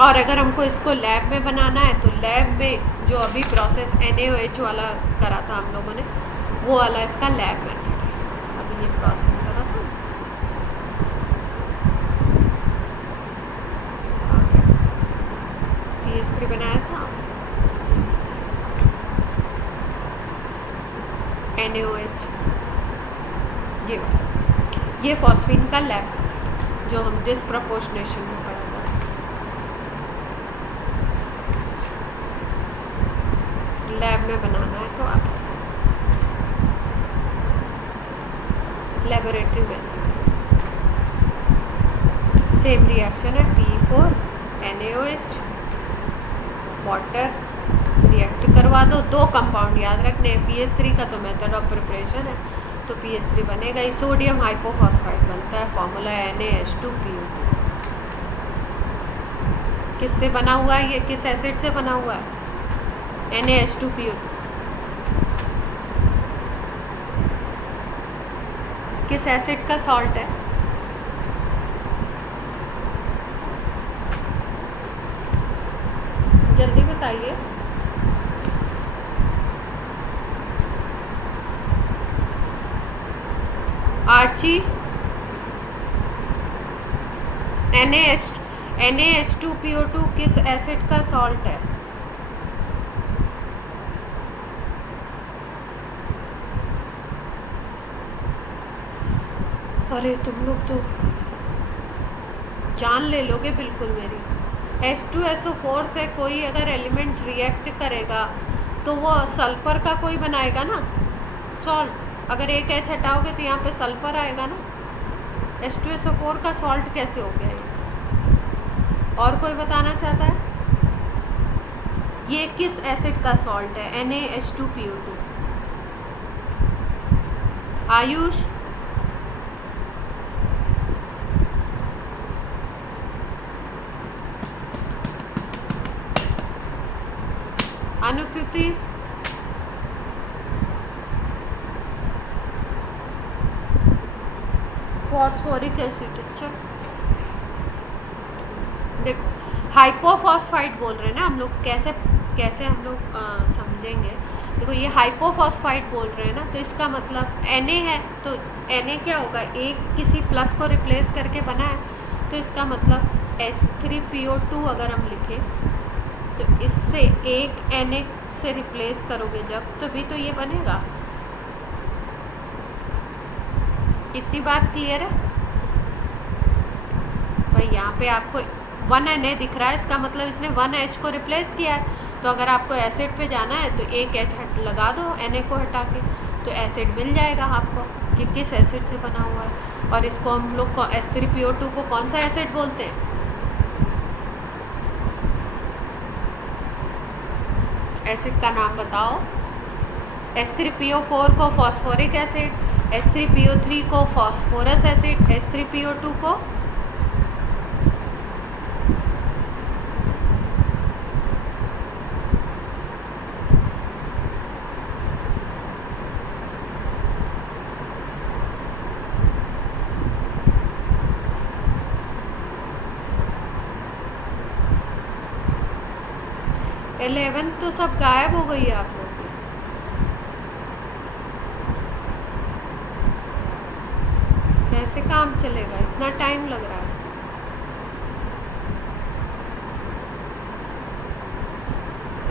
और अगर हमको इसको लैब में बनाना है तो लैब में जो अभी प्रोसेस NaOH वाला करा था हम लोगों ने, वो वाला इसका लैब मेथड है। अभी ये प्रोसेस करा था, PH3 बनाया था, NaOH, ये फॉस्फीन का लैब जो हम डिस्प्रपोर्शनेशन में पढ़ा था। लैब में बनाना है तो आप ऐसे लेबोरेटरी मेथड सेम रिएक्शन है, P4 NaOH वाटर रिएक्ट करवा दो, दो कंपाउंड याद रखने हैं। PH3 का तो मेथड ऑफ प्रिपरेशन है तो PH3 बनेगा ही, सोडियम हाइपोफॉस्फाइड बनता है, फॉर्मूला है NaH2PO। किससे बना हुआ है ये, किस एसिड से बना हुआ है? NaH2PO। किस एसिड का सॉल्ट है? जल्दी बताइए। आर्ची, NaH2PO2 किस एसिड का सॉल्ट है? अरे तुम लोग तो जान ले लोगे बिल्कुल मेरी। H2SO4 से कोई अगर एलिमेंट रिएक्ट करेगा तो वो सल्फर का कोई बनाएगा ना सॉल्ट। अगर एक H हटाओगे तो यहाँ पे सल्फर आएगा ना, H2SO4 का सॉल्ट कैसे हो गया ये? और कोई बताना चाहता है? ये किस एसिड का सॉल्ट है? NaH2PO2। आयुष, अनुकृति, फॉस्फोरिक एसिड। अच्छा देखो, हाइपोफॉस्फाइड बोल रहे हैं ना हम लोग, कैसे कैसे हम लोग समझेंगे। देखो ये हाइपोफॉस्फाइड बोल रहे हैं ना, तो इसका मतलब Na है, तो Na क्या होगा, एक किसी प्लस को रिप्लेस करके बना है, तो इसका मतलब H3PO2 अगर हम लिखें तो इससे एक Na से रिप्लेस करोगे जब, तो भी तो ये बनेगा। इतनी बात क्लियर है भाई? यहाँ पे आपको 1 Na दिख रहा है, इसका मतलब इसने 1 H को रिप्लेस किया है। तो अगर आपको एसिड पे जाना है तो एक H लगा दो Na को हटा के, तो एसिड मिल जाएगा आपको कि किस एसिड से बना हुआ है। और इसको हम लोग H3PO2 को कौन सा एसिड बोलते हैं? एसिड का नाम बताओ। H3PO4 को फॉस्फोरिक एसिड, H3PO3 को फॉस्फोरस एसिड, H3PO2 को इलेवन तो सब गायब हो गई है आप लोग की। कैसे काम चलेगा? इतना टाइम लग रहा है।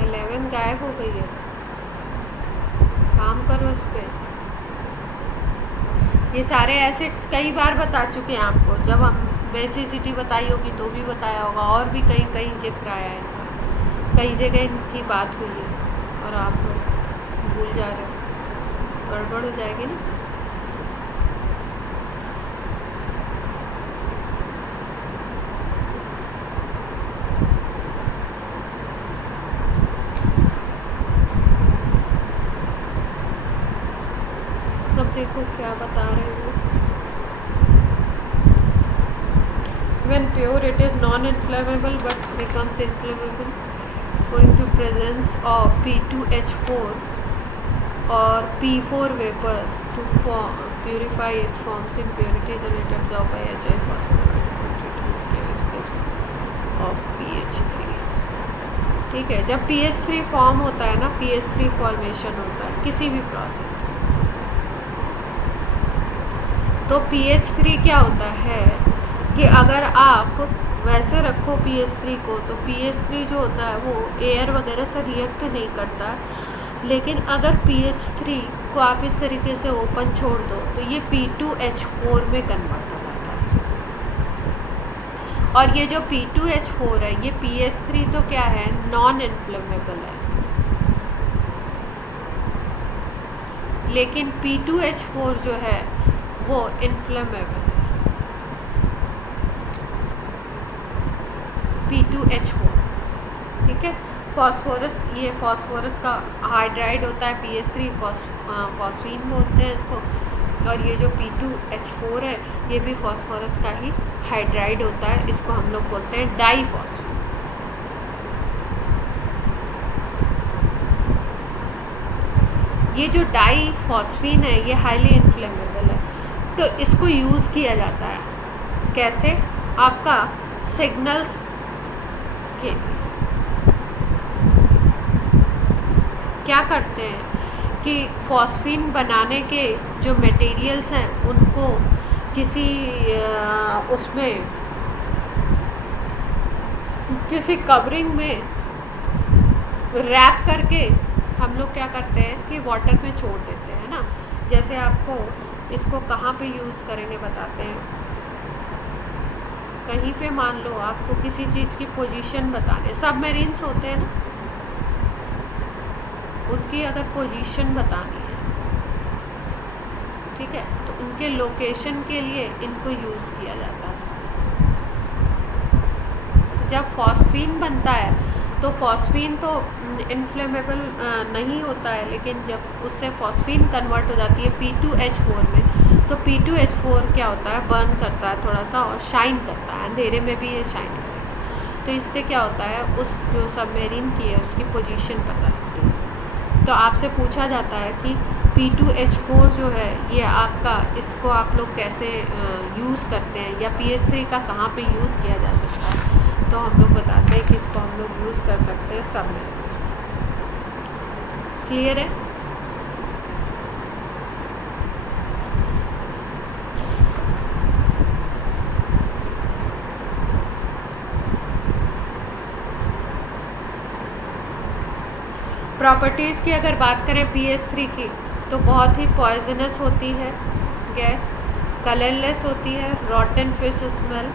इलेवन गायब हो गई है, काम करो इस पे। ये सारे एसिड्स कई बार बता चुके हैं आपको, जब हम बेसिसिटी बताई होगी तो भी बताया होगा, और भी कहीं कहीं जिक्र आया है इनका, कई जगह इनकी बात हुई है, और आप भूल जा रहे हो, गड़बड़ हो जाएगी ना। अब देखो क्या बता रहे हो। When pure it is non-inflammable but becomes inflammable owing to presence of P2H4 or P4 vapors. To purify it forms impurities and it absorbed by HI phosphoride of pH3। ठीक है, जब pH3 फॉर्म होता है ना, pH3 फॉर्मेशन होता है किसी भी प्रोसेस, तो pH3 क्या होता है कि अगर आप वैसे रखो pH3 को, तो pH3 जो होता है वो एयर वगैरह से रिएक्ट नहीं करता, लेकिन अगर pH3 को आप इस तरीके से ओपन छोड़ दो तो ये P2H4 में कन्वर्ट हो जाता है। और ये जो P2H4 है, ये pH3 तो क्या है, नॉन इन्फ्लेमेबल है, लेकिन P2H4 जो है वो इन्फ्लेमेबल है। P2H4, ठीक है। फॉस्फोरस, ये फॉस्फोरस का हाइड्राइड होता है, pH3 फॉस्फीन बोलते हैं इसको, और ये जो P2H4 है ये भी फॉस्फोरस का ही हाइड्राइड होता है, इसको हम लोग बोलते हैं डाईफॉस्फीन। ये जो डाईफॉस्फीन है ये हाईली इन्फ्लेमेबल है, तो इसको यूज़ किया जाता है कैसे, आपका सिग्नल्स के लिए। क्या करते हैं कि फॉस्फीन बनाने के जो मटेरियल्स हैं उनको किसी उसमें किसी कवरिंग में रैप करके हम लोग क्या करते हैं कि वाटर में छोड़ देते हैं ना। जैसे आपको इसको कहाँ पे यूज़ करेंगे बताते हैं। कहीं पे मान लो आपको किसी चीज़ की पोजीशन बताने, सबमरीन्स होते हैं ना, उनकी अगर पोजीशन बतानी है, ठीक है, तो उनके लोकेशन के लिए इनको यूज़ किया जाता है। जब फॉस्फीन बनता है तो फॉस्फीन तो इन्फ्लेमेबल नहीं होता है, लेकिन जब उससे फॉस्फीन कन्वर्ट हो जाती है P2H4 में, तो P2H4 क्या होता है, बर्न करता है थोड़ा सा और शाइन करता है, अंधेरे में भी ये शाइन करेगा। तो इससे क्या होता है, उस जो सबमरीन की है उसकी पोजीशन पता लगती है। तो आपसे पूछा जाता है कि P2H4 जो है ये आपका, इसको आप लोग कैसे यूज़ करते हैं, या PH3 का कहाँ पे यूज़ किया जा सकता है। तो हम लोग बताते हैं कि इसको हम लोग यूज़ कर सकते हैं सबमरीन्स में। क्लियर है? प्रॉपर्टीज़ की अगर बात करें PH3 की, तो बहुत ही पॉइजनस होती है गैस, कलरलेस होती है, रॉटन fish smell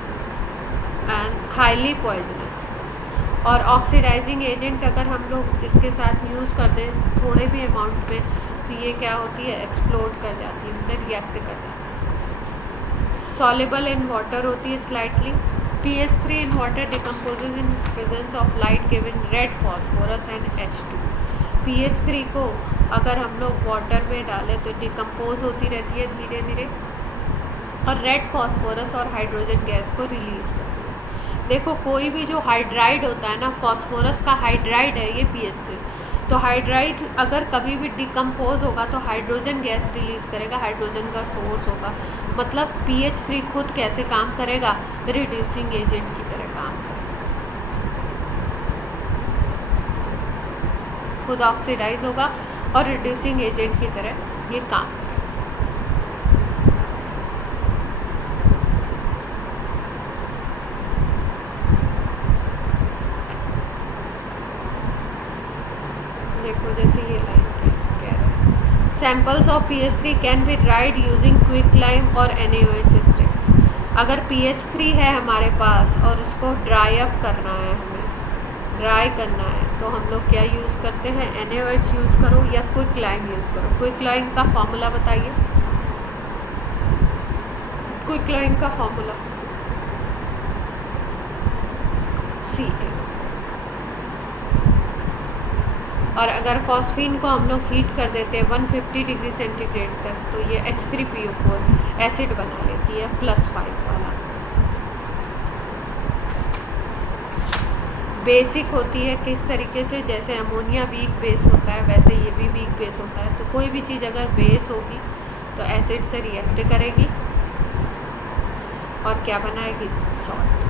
and highly poisonous. और ऑक्सीडाइजिंग एजेंट अगर हम लोग इसके साथ यूज़ कर दें थोड़े भी अमाउंट में, तो ये क्या होती है, एक्सप्लोड कर जाती है, मतलब रिएक्ट कर जाती है। सॉल्युबल इन वाटर होती है slightly. PH3 in water decomposes in presence of light giving red phosphorus and H2। PH3 को अगर हम लोग वाटर में डालें तो डिकम्पोज होती रहती है धीरे धीरे, और रेड फॉस्फोरस और हाइड्रोजन गैस को रिलीज़ करती है। देखो कोई भी जो हाइड्राइड होता है ना, फॉस्फोरस का हाइड्राइड है ये PH3, तो हाइड्राइड अगर कभी भी डिकम्पोज होगा तो हाइड्रोजन गैस रिलीज़ करेगा, हाइड्रोजन का सोर्स होगा। मतलब PH3 खुद कैसे काम करेगा, रिड्यूसिंग एजेंट की तरह काम करेगा, खुद ऑक्सीडाइज होगा और रिड्यूसिंग एजेंट की तरह ये काम करेगा। देखो जैसे ये लाइन कह रहा है, samples of PH3 can be dried using quick lime और NaOH स्टिक्स। अगर PH3 है हमारे पास और उसको ड्राई अप करना है, हमें ड्राई करना है, तो हम लोग क्या यूज़ करते हैं, NaOH यूज़ करो या क्विक लाइम यूज़ करो। क्विक लाइम का फॉर्मूला बताइए, क्विक लाइम का फॉर्मूला Ca। और अगर फॉस्फीन को हम लोग हीट कर देते हैं 150 डिग्री सेंटीग्रेड तक, तो ये H3PO4 एसिड बना लेती है +5 वाला। बेसिक होती है किस तरीके से, जैसे अमोनिया वीक बेस होता है वैसे ये भी वीक बेस होता है। तो कोई भी चीज़ अगर बेस होगी तो एसिड से रिएक्ट करेगी और क्या बनाएगी, सॉल्ट,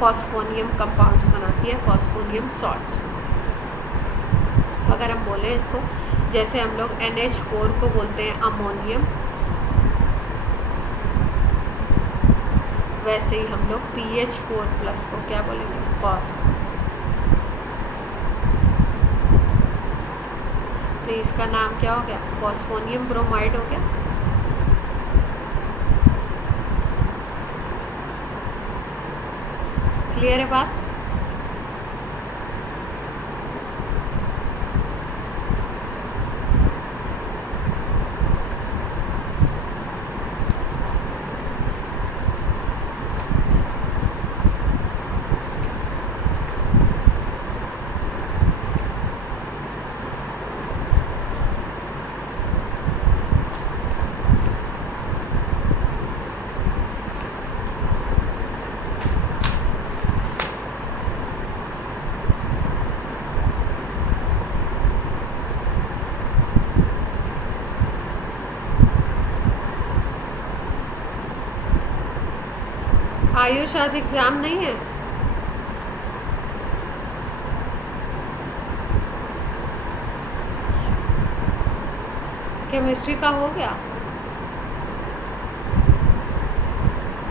फॉस्फोनियम कंपाउंड्स बनाती है, फॉस्फोनियम सॉल्ट्स। अगर हम बोले इसको, जैसे हम लोग NH4 को बोलते हैं अमोनियम, वैसे ही हम लोग PH4+ को क्या बोलेंगे, फॉस्फो। तो इसका नाम क्या हो गया, फॉस्फोनियम ब्रोमाइड हो गया। क्लियर है बात? आयुष आज एग्ज़ाम नहीं है? केमिस्ट्री का हो गया?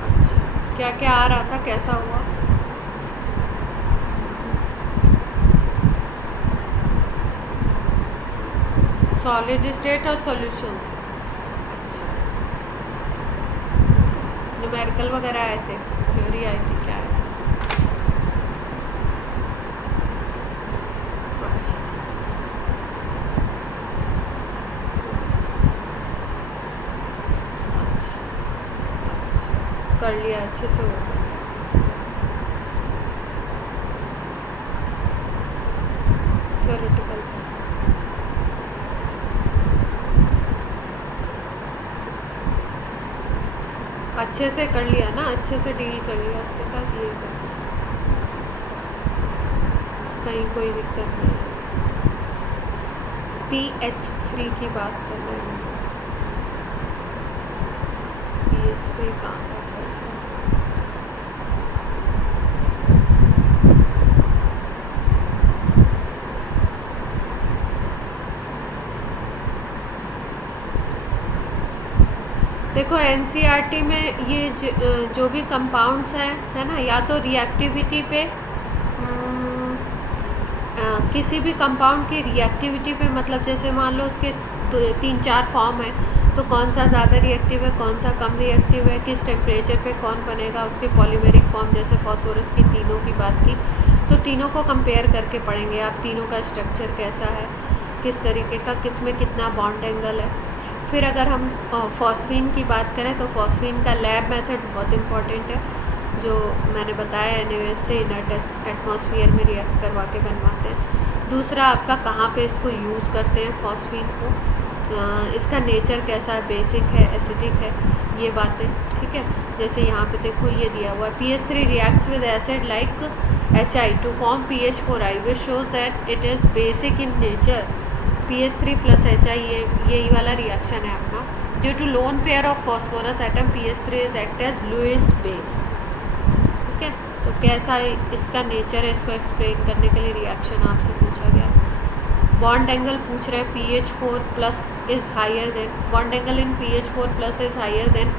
अच्छा, क्या क्या आ रहा था, कैसा हुआ? सॉलिड स्टेट और सॉल्यूशंस, अच्छा, न्यूमेरिकल वगैरह आए थे, थ्योरी आई थी, क्या आया था? अच्छा, अच्छे से होगा। थ्योरेटिकल था। अच्छे से कर लिया ना, अच्छे से डील कर लिया उसके साथ, ये बस कहीं कोई दिक्कत नहीं है। PH3 की बात कर रहे हैं, PH3 कहाँ तक है ऐसा? देखो NCERT में ये जो भी कंपाउंड्स हैं, है ना, या तो रिएक्टिविटी पे किसी भी कंपाउंड की रिएक्टिविटी पे, मतलब जैसे मान लो उसके 3-4 फॉर्म है, तो कौन सा ज़्यादा रिएक्टिव है, कौन सा कम रिएक्टिव है, किस टेम्परेचर पे कौन बनेगा, उसके पॉलीमेरिक फॉर्म, जैसे फॉस्फोरस की तीनों की बात की, तो तीनों को कंपेयर करके पढ़ेंगे आप, तीनों का स्ट्रक्चर कैसा है, किस तरीके का, किस में कितना बॉन्ड एंगल है। फिर अगर हम फॉस्फीन की बात करें तो फॉस्फीन का लैब मेथड बहुत इम्पॉर्टेंट है, जो मैंने बताया NaOH से इनर्ट एटमॉस्फेयर में रिएक्ट करवा के बनवाते हैं। दूसरा आपका कहाँ पे इसको यूज़ करते हैं फॉस्फीन को, इसका नेचर कैसा है, बेसिक है, एसिडिक है, ये बातें, ठीक है। जैसे यहाँ पे देखो ये दिया हुआ है, PH3 reacts with acid like HI to form PH4I which shows that it is basic in nature. PH3 plus HI यही वाला रिएक्शन है अपना। Due to lone pair of phosphorus atom PH3 is act as Lewis base, ठीक है। तो कैसा इसका नेचर है, इसको एक्सप्लेन करने के लिए रिएक्शन आपसे पूछा गया। बॉन्ड एंगल पूछ रहे हैं, PH4 plus is higher than, bond angle in PH4 plus is higher than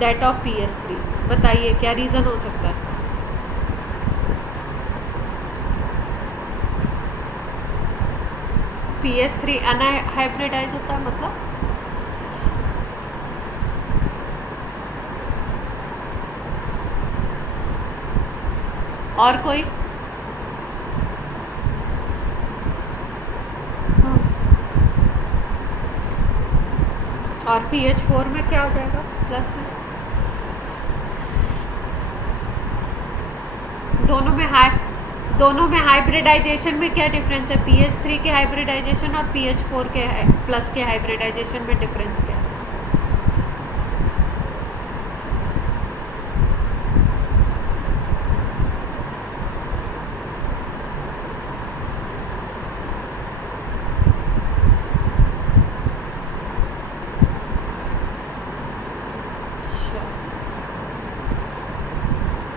that of PH3। बताइए क्या रीज़न हो सकता है इसका? PH3 अनहाइब्रिडाइज होता है, मतलब और कोई? और PH4 में क्या हो जाएगा प्लस में? दोनों में हाइब्रिडाइजेशन में क्या डिफरेंस है? PH3 के हाइब्रिडाइजेशन और PH4 के प्लस के हाइब्रिडाइजेशन में डिफरेंस क्या है?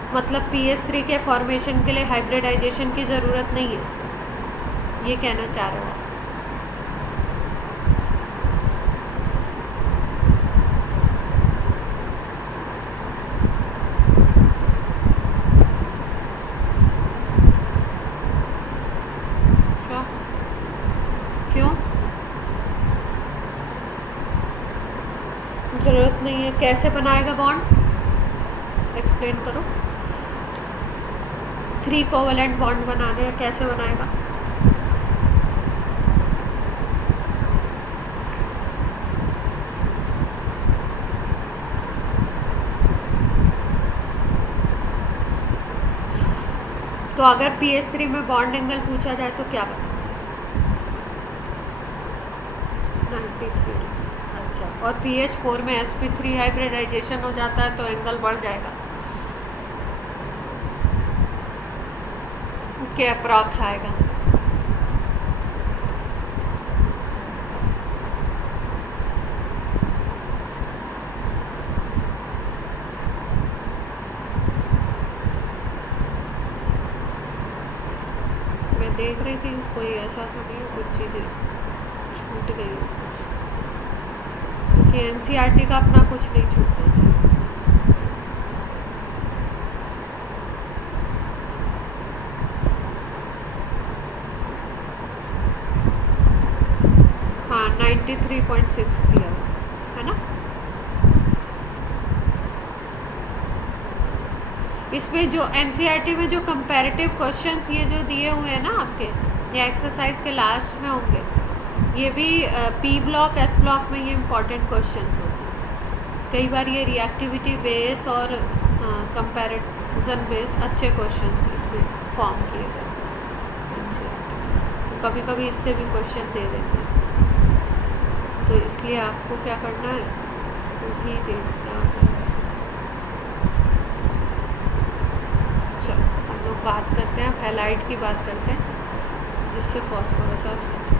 मतलब PH3 के फॉर्मेशन के लिए हाइब्रिडाइजेशन की ज़रूरत नहीं है, ये कहना चाह रहे हो? क्यों ज़रूरत नहीं है? कैसे बनाएगा बॉन्ड, एक्सप्लेन करो। 3 कोवेलेंट बॉन्ड बनाने हैं, कैसे बनाएगा? तो अगर PH3 में बॉन्ड एंगल पूछा जाए तो क्या बता? 93। अच्छा, और PH4 में sp3 हाइब्रिडाइजेशन हो जाता है तो एंगल बढ़ जाएगा, के अप्रॉक्स आएगा। मैं देख रही थी कोई ऐसा तो नहीं, कुछ चीज़ें छूट गई हो कुछ, क्योंकि NCERT का अपना कुछ नहीं छूटना चाहिए। हाँ 93.6 दिया है ना। इसमें जो NCERT में जो कंपैरेटिव क्वेश्चंस ये जो दिए हुए हैं ना आपके, ये एक्सरसाइज के लास्ट में होंगे, ये भी P ब्लॉक S ब्लॉक में ये इम्पॉर्टेंट क्वेश्चंस होते हैं। कई बार ये रिएक्टिविटी बेस और कंपैरिजन बेस्ड अच्छे क्वेश्चंस इसमें फॉर्म किए गए तो कभी कभी इससे भी क्वेश्चन दे देते हैं, तो इसलिए आपको क्या करना है, इसको भी देखना है। चलो हम लोग बात करते हैं, हैलाइड की बात करते हैं जिससे फॉस्फोरस आ जाता है।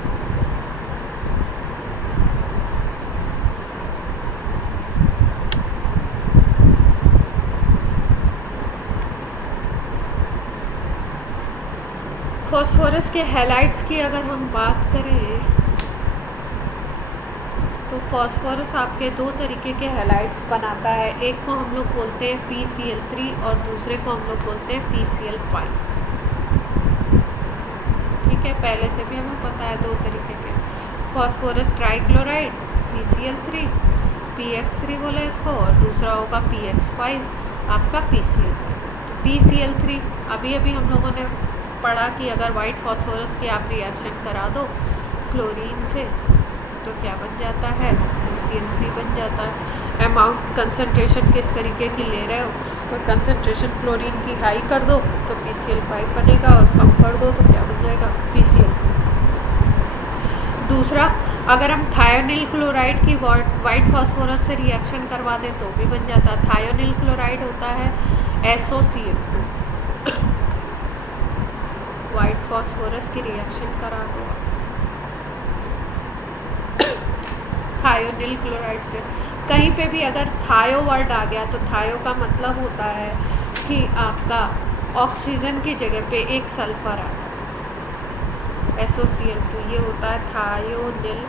फॉस्फोरस के हैलाइड्स की अगर हम बात करें तो फॉस्फोरस आपके दो तरीके के हैलाइड्स बनाता है, एक को हम लोग बोलते हैं PCl3 और दूसरे को हम लोग बोलते हैं PCl5। ठीक है, पहले से भी हमें पता है दो तरीके के, फॉस्फोरस ट्राइक्लोराइड PCl3 PX3 बोला इसको, और दूसरा होगा PX5 आपका PCl5। PCl3 अभी हम लोगों ने पढ़ा कि अगर वाइट फॉस्फोरस की आप रिएक्शन करा दो क्लोरीन से तो क्या बन जाता है, PCl3 बन जाता है। अमाउंट कंसंट्रेशन किस तरीके की ले रहे हो, तो कंसंट्रेशन क्लोरीन की हाई कर दो तो PCl5 बनेगा, और कम कर दो तो क्या बन जाएगा, PCl3। दूसरा, अगर हम थायोनिल क्लोराइड की वाइट फॉस्फोरस से रिएक्शन करवा दें तो भी बन जाता है। थायोनिल क्लोराइड होता है SOCl2, वाइट फॉस्फोरस की रिएक्शन करा दो थायोनिल क्लोराइड से। कहीं पे भी अगर थायो वर्ड आ गया तो थायो का मतलब होता है कि आपका ऑक्सीजन की जगह पे एक सल्फर आ गया, SOCl2, ये होता है थायोनिल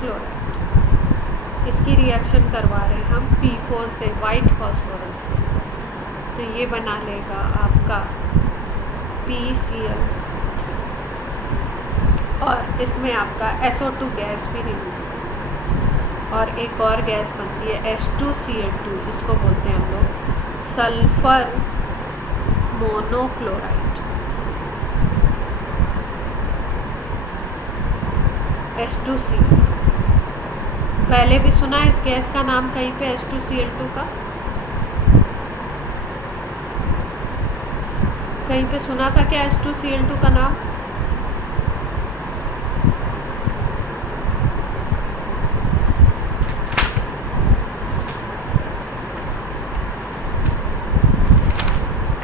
क्लोराइड। इसकी रिएक्शन करवा रहे हैं हम P4 से वाइट फॉस्फोरस से, तो ये बना लेगा आपका PCl, और इसमें आपका SO2 गैस भी रिलीज होगी, और एक और गैस बनती है H2Cl2, इसको बोलते हैं हम लोग सल्फर मोनोक्लोराइड, H2Cl। पहले भी सुना है इस गैस का नाम कहीं पे H2Cl2 का, कहीं पे सुना था क्या H2Cl2 का नाम?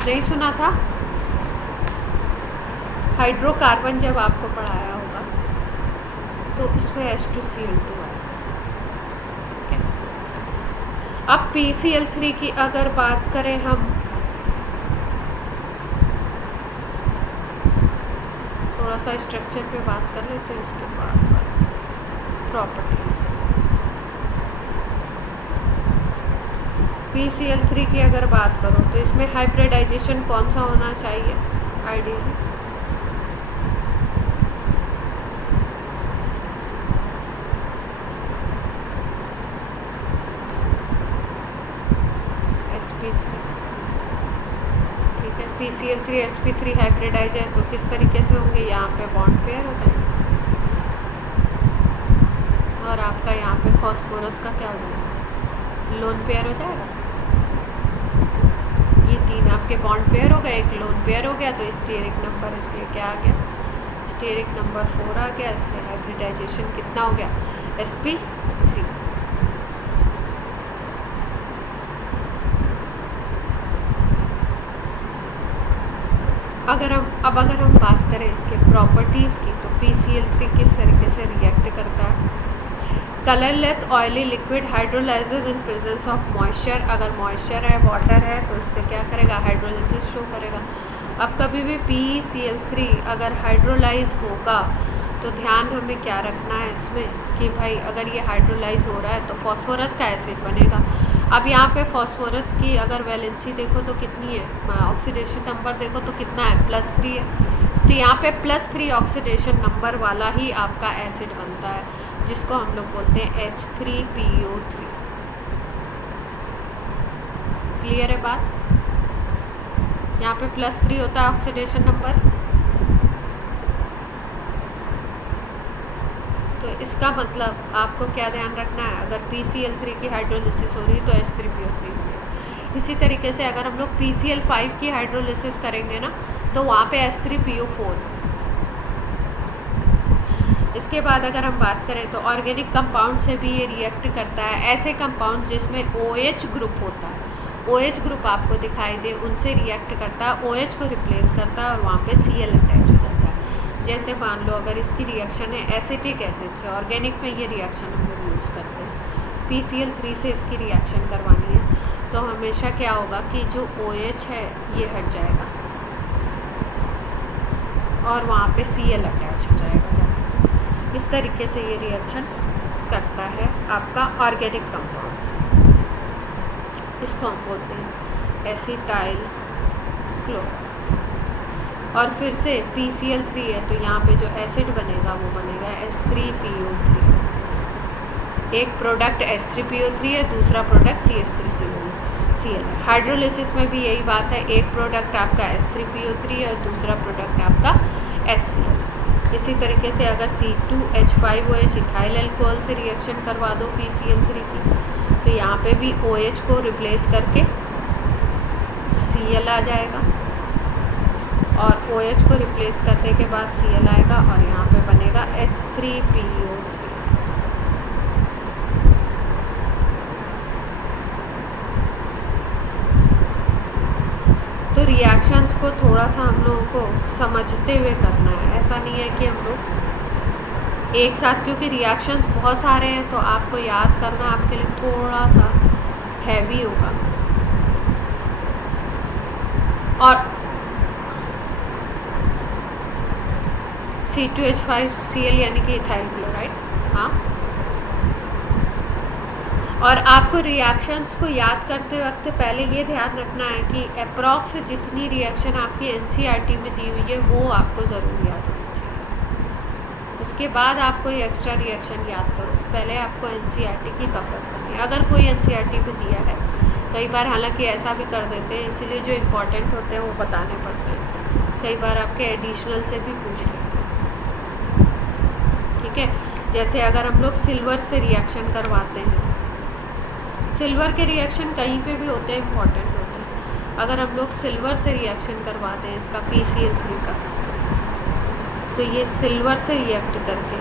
नहीं सुना था? हाइड्रोकार्बन जब आपको पढ़ाया होगा तो इसमें H2Cl2 है। अब PCl3 की अगर बात करें हम, थोड़ा सा स्ट्रक्चर पे बात कर लेते हैं, उसके बाद प्रॉपर्टीज। PCl3 की अगर बात करो तो इसमें हाइब्रिडाइजेशन कौन सा होना चाहिए आइडियली, sp3। ठीक है, PCl3 sp3 हाइब्रिडाइज है तो किस तरीके से होंगे, यहाँ पे बॉन्ड पेयर हो जाएगा, और आपका यहाँ पे फॉस्फोरस का क्या हो जाएगा, लोन पेयर हो जाएगा। ये तीन आपके बॉन्ड पेयर हो गए, एक लोन पेयर हो गया, तो स्टेरिक नंबर इसलिए क्या आ गया, स्टेरिक नंबर 4 आ गया, इसलिए हाइब्रिडाइजेशन कितना हो गया, sp3। अगर हम बात करें इसके प्रॉपर्टीज़ की, तो PCl3 किस तरीके से रिएक्ट करता है, colourless oily liquid hydrolyses in presence of moisture. अगर मॉइस्चर है, वाटर है, तो इससे क्या करेगा, हाइड्रोलाइसिस शो करेगा। अब कभी भी PCl3 अगर हाइड्रोलाइज होगा तो ध्यान हमें क्या रखना है इसमें कि भाई अगर ये हाइड्रोलाइज हो रहा है तो फॉस्फोरस का एसिड बनेगा। अब यहाँ पे फॉस्फोरस की अगर वैलेंसी देखो तो कितनी है, ऑक्सीडेशन नंबर देखो तो कितना है, +3 है, तो यहाँ पे +3 ऑक्सीडेशन नंबर वाला ही आपका एसिड बनता है, जिसको हम लोग बोलते हैं H3PO3। क्लियर है बात? यहाँ पे +3 होता है ऑक्सीडेशन नंबर, तो इसका मतलब आपको क्या ध्यान रखना है, अगर PCl3 की हाइड्रोलिसिस हो रही है तो H3PO3। इसी तरीके से अगर हम लोग PCl5 की हाइड्रोलिसिस करेंगे ना तो वहाँ पे H3PO4। इसके बाद अगर हम बात करें तो ऑर्गेनिक कंपाउंड से भी ये रिएक्ट करता है। ऐसे कंपाउंड जिसमें OH ग्रुप होता है, OH ग्रुप आपको दिखाई दे, उनसे रिएक्ट करता है, OH को रिप्लेस करता है और वहाँ पे Cl अटैच हो जाता है। जैसे मान लो अगर इसकी रिएक्शन है एसिटिक एसिड से, ऑर्गेनिक में ये रिएक्शन हम लोग यूज़ करते हैं, PCl3 से इसकी रिएक्शन करवानी है तो हमेशा क्या होगा कि जो OH है ये हट जाएगा और वहाँ पे Cl अटैच हो जाएगा जाकर। इस तरीके से ये रिएक्शन करता है आपका ऑर्गेनिक कंपाउंड से। इसको हम बोलते हैं एसिटाइल क्लोराइड। और फिर से PCl3 है तो यहाँ पे जो एसिड बनेगा वो बनेगा H3PO3। एक प्रोडक्ट H3PO3 है, दूसरा प्रोडक्ट CH3Cl है। हाइड्रोलिसिस में भी यही बात है, एक प्रोडक्ट आपका H3PO3 है और दूसरा प्रोडक्ट आपका HCl। इसी तरीके से अगर C2H5OH इथाइल अल्कोहल से रिएक्शन करवा दो PCl3 की तो यहाँ पे भी OH को रिप्लेस करके Cl आ जाएगा और OH को रिप्लेस करने के बाद Cl आएगा और यहाँ पे बनेगा H3PO3। तो रिएक्शंस को थोड़ा सा हम लोगों को समझते हुए करना है, ऐसा नहीं है कि हम लोग एक साथ, क्योंकि रिएक्शंस बहुत सारे हैं तो आपको याद करना आपके लिए थोड़ा सा हैवी होगा। और C2H5Cl यानी कि इथाइल क्लोराइड, हाँ। और आपको रिएक्शंस को याद करते वक्त पहले ये ध्यान रखना है कि अप्रॉक्स जितनी रिएक्शन आपकी NCERT में दी हुई है वो आपको ज़रूर याद होनी चाहिए। उसके बाद आपको ये एक्स्ट्रा रिएक्शन याद करो, पहले आपको NCERT की कवर करनी है। अगर कोई NCERT में दिया है, कई बार हालांकि ऐसा भी कर देते हैं, इसीलिए जो इम्पोर्टेंट होते हैं वो बताने पड़ते हैं। कई बार आपके एडिशनल से भी पूछ लेते हैं, ठीक है। जैसे अगर हम लोग सिल्वर से रिएक्शन करवाते हैं, सिल्वर के रिएक्शन कहीं पे भी होते हैं, इम्पॉर्टेंट होते हैं। अगर हम लोग सिल्वर से रिएक्शन करवाते हैं इसका PCl3 का, तो ये सिल्वर से रिएक्ट करके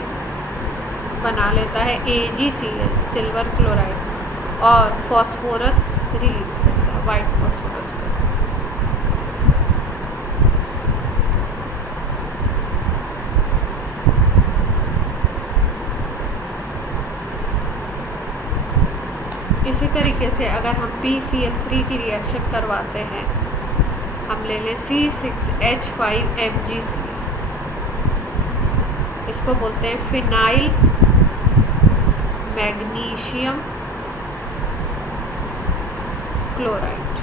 बना लेता है AgCl, सिल्वर क्लोराइड, और फॉस्फोरस रिलीज करता है, वाइट फॉस्फोरस। इसी तरीके से अगर हम PCl3 की रिएक्शन करवाते हैं, हम ले लें C6H5MgCl, इसको बोलते हैं फिनाइल मैग्नीशियम क्लोराइड।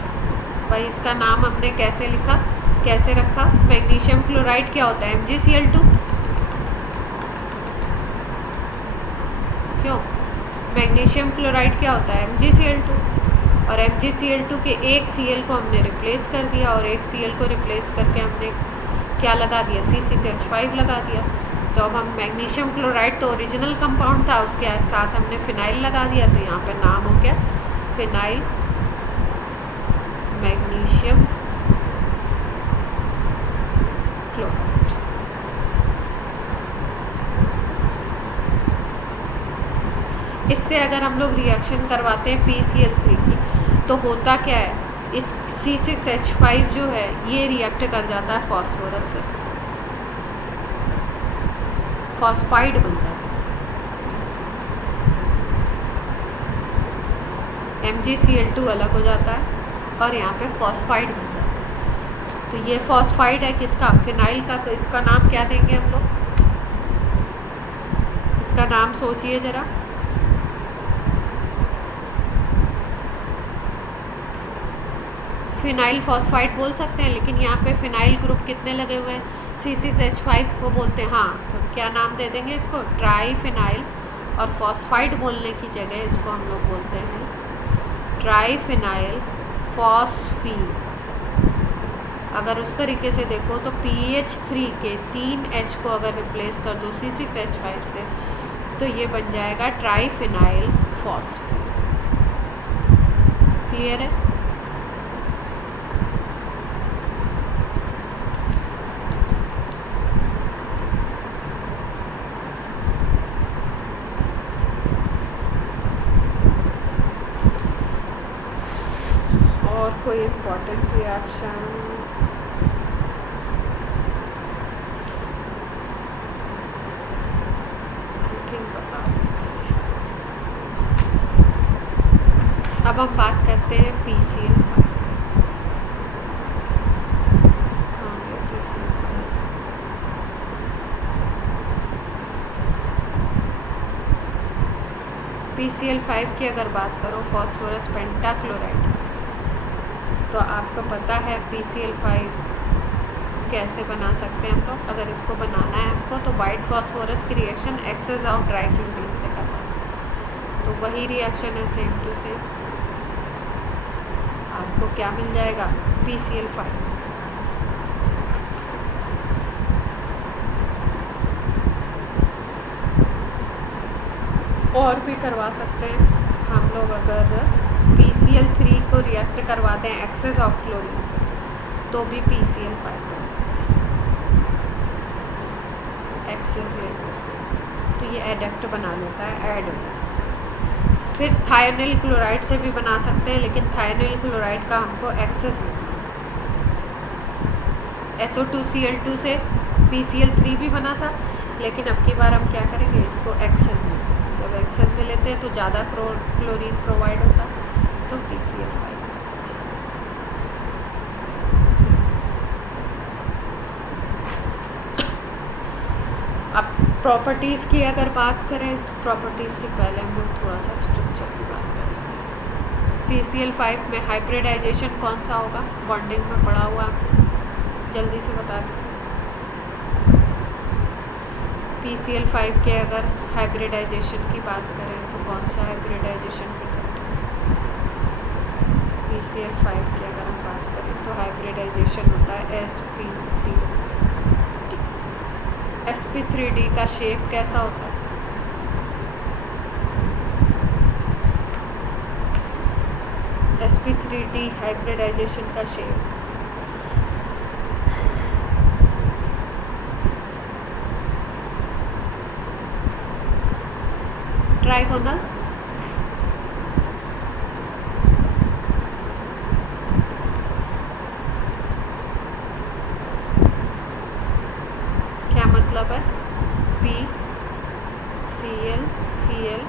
भाई इसका नाम हमने कैसे लिखा, कैसे रखा? मैग्नीशियम क्लोराइड क्या होता है? MgCl2। क्यों? मैग्नीशियम क्लोराइड क्या होता है? MgCl2। और MgCl2 के एक Cl को हमने रिप्लेस कर दिया और एक Cl को रिप्लेस करके हमने क्या लगा दिया? C6H5 लगा दिया। तो अब हम मैग्नीशियम क्लोराइड तो ओरिजिनल कंपाउंड था, उसके साथ हमने फिनाइल लगा दिया, तो यहाँ पे नाम हो गया फिनाइल मैग्नीशियम क्लोराइड। इससे अगर हम लोग रिएक्शन करवाते हैं PCl3 की, तो होता क्या है, इस C6H5 जो है ये रिएक्ट कर जाता है फॉस्फोरस से, फॉस्फाइड बनता है। MgCl2 अलग हो जाता है और यहाँ पे फॉस्फाइड बनता है। तो ये फॉस्फाइड है किसका? फिनाइल का। तो इसका नाम क्या देंगे हम लोग? इसका नाम सोचिए जरा। फिनाइल फॉस्फाइड बोल सकते हैं, लेकिन यहाँ पे फिनाइल ग्रुप कितने लगे हुए हैं? C6H5 को बोलते हैं। हाँ, तो क्या नाम दे देंगे इसको? ट्राईफिनाइल। और फॉस्फाइड बोलने की जगह इसको हम लोग बोलते हैं ट्राईफिनाइल फॉस्फीन। अगर उस तरीके से देखो तो PH3 के 3 H को अगर रिप्लेस कर दो C6H5 से, तो ये बन जाएगा ट्राईफिनाइल फॉस्फीन। क्लियर है? रिएक्शन बता। अब हम बात करते हैं PCl5। PCl5 की अगर बात करो फॉस्फोरस पेंटाक्लोराइड, तो आपको पता है PCl5 कैसे बना सकते हैं हम लोग। अगर इसको बनाना है आपको तो वाइट फॉस्फोरस की रिएक्शन एक्सेस ऑफ ट्राइक्लोरीन से करना है। तो वही रिएक्शन है सेम टू सेम। आपको क्या मिल जाएगा? PCl5। और भी करवा सकते हैं हम लोग। अगर PCl3 को रिएक्ट करवाते हैं एक्सेस ऑफ क्लोरीन से तो भी PCl5 एक्सेस लेने से, तो ये एडक्ट बना लेता है, ऐड हो जाता है। फिर थायोनिल क्लोराइड से भी बना सकते हैं, लेकिन थायोनिल क्लोराइड का हमको एक्सेस लेना है। SO2Cl2 से PCl3 भी बना था, लेकिन अब की बार हम क्या करेंगे, इसको एक्सेस में। जब एक्सेस में लेते हैं तो ज़्यादा क्लोरीन प्रोवाइड होता है, तो PCl5। अब प्रॉपर्टीज़ की अगर बात करें, तो प्रॉपर्टीज़ के पहले हम लोग थोड़ा सा स्ट्रक्चर की बात करेंगे। PCl5 में हाइब्रिडाइजेशन कौन सा होगा? बॉन्डिंग में पड़ा हुआ, जल्दी से बता दीजिए। PCl5 के अगर हाइब्रिडाइजेशन की बात करें तो कौन सा हाइब्रिडाइजेशन प्रेजेंट है? PCl5 की अगर हम बात करें तो हाइब्रिडाइजेशन होता है sp3d। sp3d का शेप कैसा होता है? sp3d हाइब्रिडाइजेशन का शेप ट्राइगोनल। क्या मतलब है? PCl Cl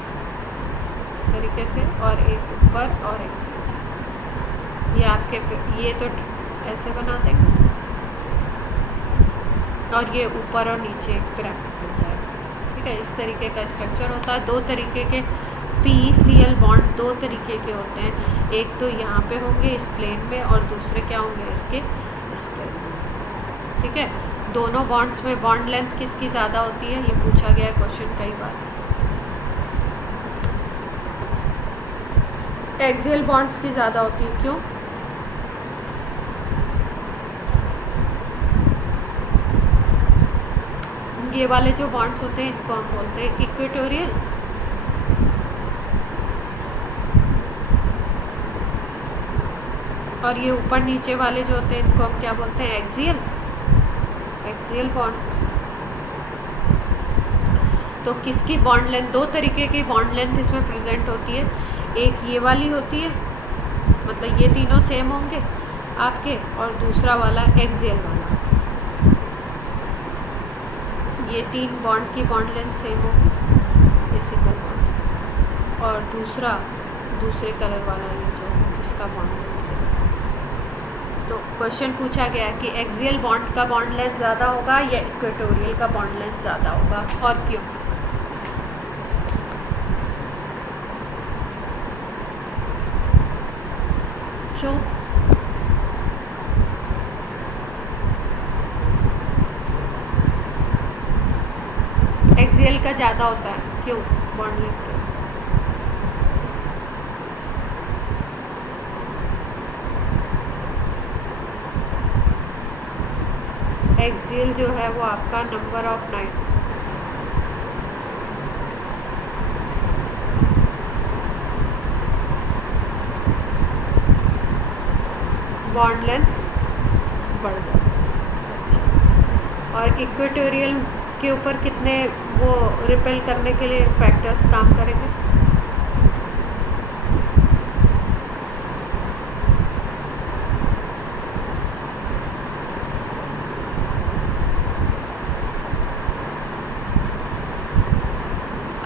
इस तरीके से, और एक ऊपर और एक नीचे। ये आपके ये तो ऐसे बना देंगे, और ये ऊपर और नीचे एक पिरामिड बन जाएगा। ठीक है, इस तरीके का स्ट्रक्चर होता है। दो तरीके के PCl बॉन्ड दो तरीके के होते हैं। एक तो यहाँ पे होंगे इस प्लेन में, और दूसरे क्या होंगे इसके इस प्लेन में। ठीक है, दोनों बॉन्ड्स में बॉन्ड लेंथ किसकी ज़्यादा होती है? ये पूछा गया है क्वेश्चन कई बार। एक्सियल बॉन्ड्स की ज़्यादा होती है। क्यों? ये वाले जो बॉन्ड्स होते हैं इनको हम बोलते हैं इक्वेटोरियल, और ये ऊपर नीचे वाले जो होते हैं इनको हम क्या बोलते हैं? एक्सियल। Axial bonds. तो किसकी बॉन्ड लेंथ? दो तरीके की बॉन्ड लेंथ इसमें प्रेजेंट होती है। एक ये वाली होती है, मतलब ये तीनों सेम होंगे आपके, और दूसरा वाला एक्सियल वाला। ये तीन बॉन्ड की बॉन्ड लेंथ सेम होगी, ये सिंगल बॉन्ड, और दूसरे कलर वाला ये जो है इसका बॉन्ड लेंथ सेम। तो क्वेश्चन पूछा गया कि एक्सियल बॉन्ड का बॉन्ड लेंथ ज़्यादा होगा या इक्वेटोरियल का बॉन्ड लेंथ ज़्यादा होगा, और क्यों? क्यों? एक्सियल का ज़्यादा होता है, क्यों? बॉन्ड लेंथ का। एक्सियल जो है वो आपका नंबर ऑफ 9, बॉन्ड लेंथ बढ़ जाती है। अच्छा, और इक्वेटोरियल के ऊपर कितने वो रिपेल करने के लिए फैक्टर्स काम करेंगे?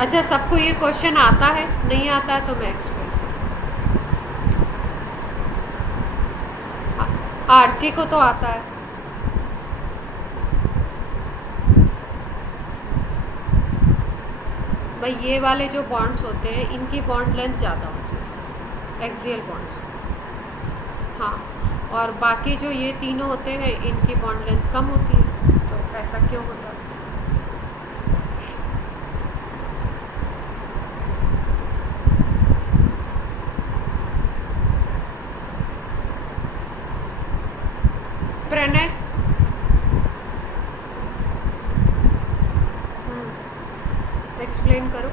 अच्छा, सबको ये क्वेश्चन आता है? नहीं आता है तो मैं एक्सप्लेन। आर्ची को तो आता है। भाई ये वाले जो बॉन्ड्स होते हैं इनकी बॉन्ड लेंथ ज़्यादा होती है, एक्सियल बॉन्ड्स। हाँ, और बाकी जो ये तीनों होते हैं इनकी बॉन्ड लेंथ कम होती है। तो ऐसा क्यों होता है? प्रणय, एक्सप्लेन करो।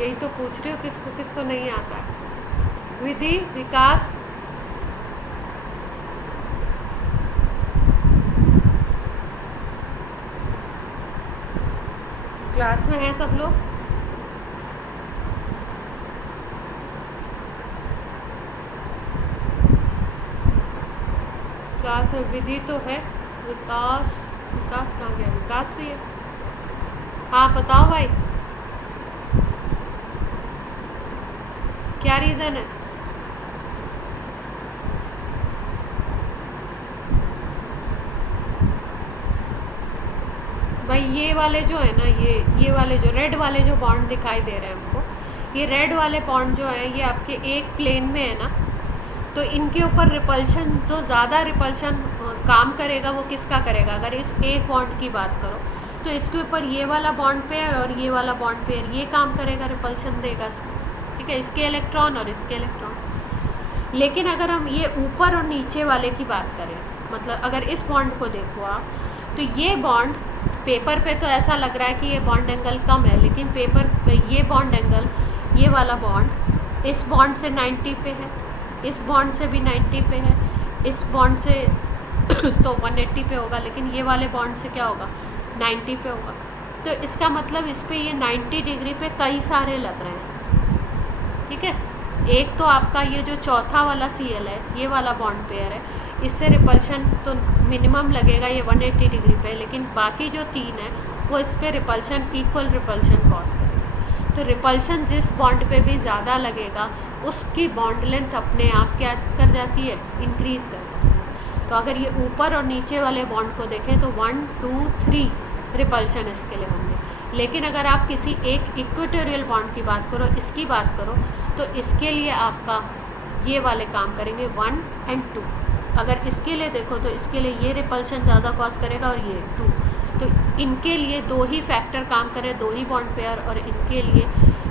यही तो पूछ रही हो, किसको किसको नहीं आता है। विधि, विकास, क्लास में हैं सब लोग? क्लास में विधि तो है, विकास, विकास कहाँ गया? विकास भी है। हाँ बताओ भाई, क्या रीज़न है? भाई ये वाले जो है ना, ये वाले जो रेड वाले जो बॉन्ड दिखाई दे रहे हैं हमको, ये रेड वाले बॉन्ड जो है ये आपके एक प्लेन में है ना, तो इनके ऊपर रिपल्शन, जो ज़्यादा रिपल्शन काम करेगा वो किसका करेगा? अगर इस एक बॉन्ड की बात करो तो इसके ऊपर ये वाला बॉन्ड पेयर और ये वाला बॉन्ड पेयर ये काम करेगा, रिपल्शन देगा इसको, ठीक है, इसके इलेक्ट्रॉन और इसके इलेक्ट्रॉन। लेकिन अगर हम ये ऊपर और नीचे वाले की बात करें, मतलब अगर इस बॉन्ड को देखो आप, तो ये बॉन्ड पेपर पे तो ऐसा लग रहा है कि ये बॉन्ड एंगल कम है, लेकिन पेपर पे ये बॉन्ड एंगल, ये वाला बॉन्ड इस बॉन्ड से 90 पे है, इस बॉन्ड से भी 90 पे है, इस बॉन्ड से तो 180 पे होगा, लेकिन ये वाले बॉन्ड से क्या होगा? 90 पे होगा। तो इसका मतलब इस पे ये 90 डिग्री पे कई सारे लग रहे हैं, ठीक है। एक तो आपका ये जो चौथा वाला Cl है, ये वाला बॉन्ड पेयर है, इससे रिपल्शन तो मिनिमम लगेगा ये 180 डिग्री पे, लेकिन बाकी जो तीन है वो इस पर रिपल्शन, इक्वल रिपल्शन कॉज करेगा। तो रिपल्शन जिस बॉन्ड पे भी ज़्यादा लगेगा उसकी बॉन्ड लेंथ अपने आप क्या कर जाती है? इंक्रीज़ कर जाती है। तो अगर ये ऊपर और नीचे वाले बॉन्ड को देखें तो 1 2 3 रिपल्शन इसके लिए होंगे, लेकिन अगर आप किसी एक इक्वेटोरियल बॉन्ड की बात करो, इसकी बात करो, तो इसके लिए आपका ये वाले काम करेंगे 1 और 2। अगर इसके लिए देखो तो इसके लिए ये रिपल्शन ज़्यादा कॉज करेगा और ये 2, तो इनके लिए दो ही फैक्टर काम कर रहे हैं, दो ही बॉन्ड पेयर, और इनके लिए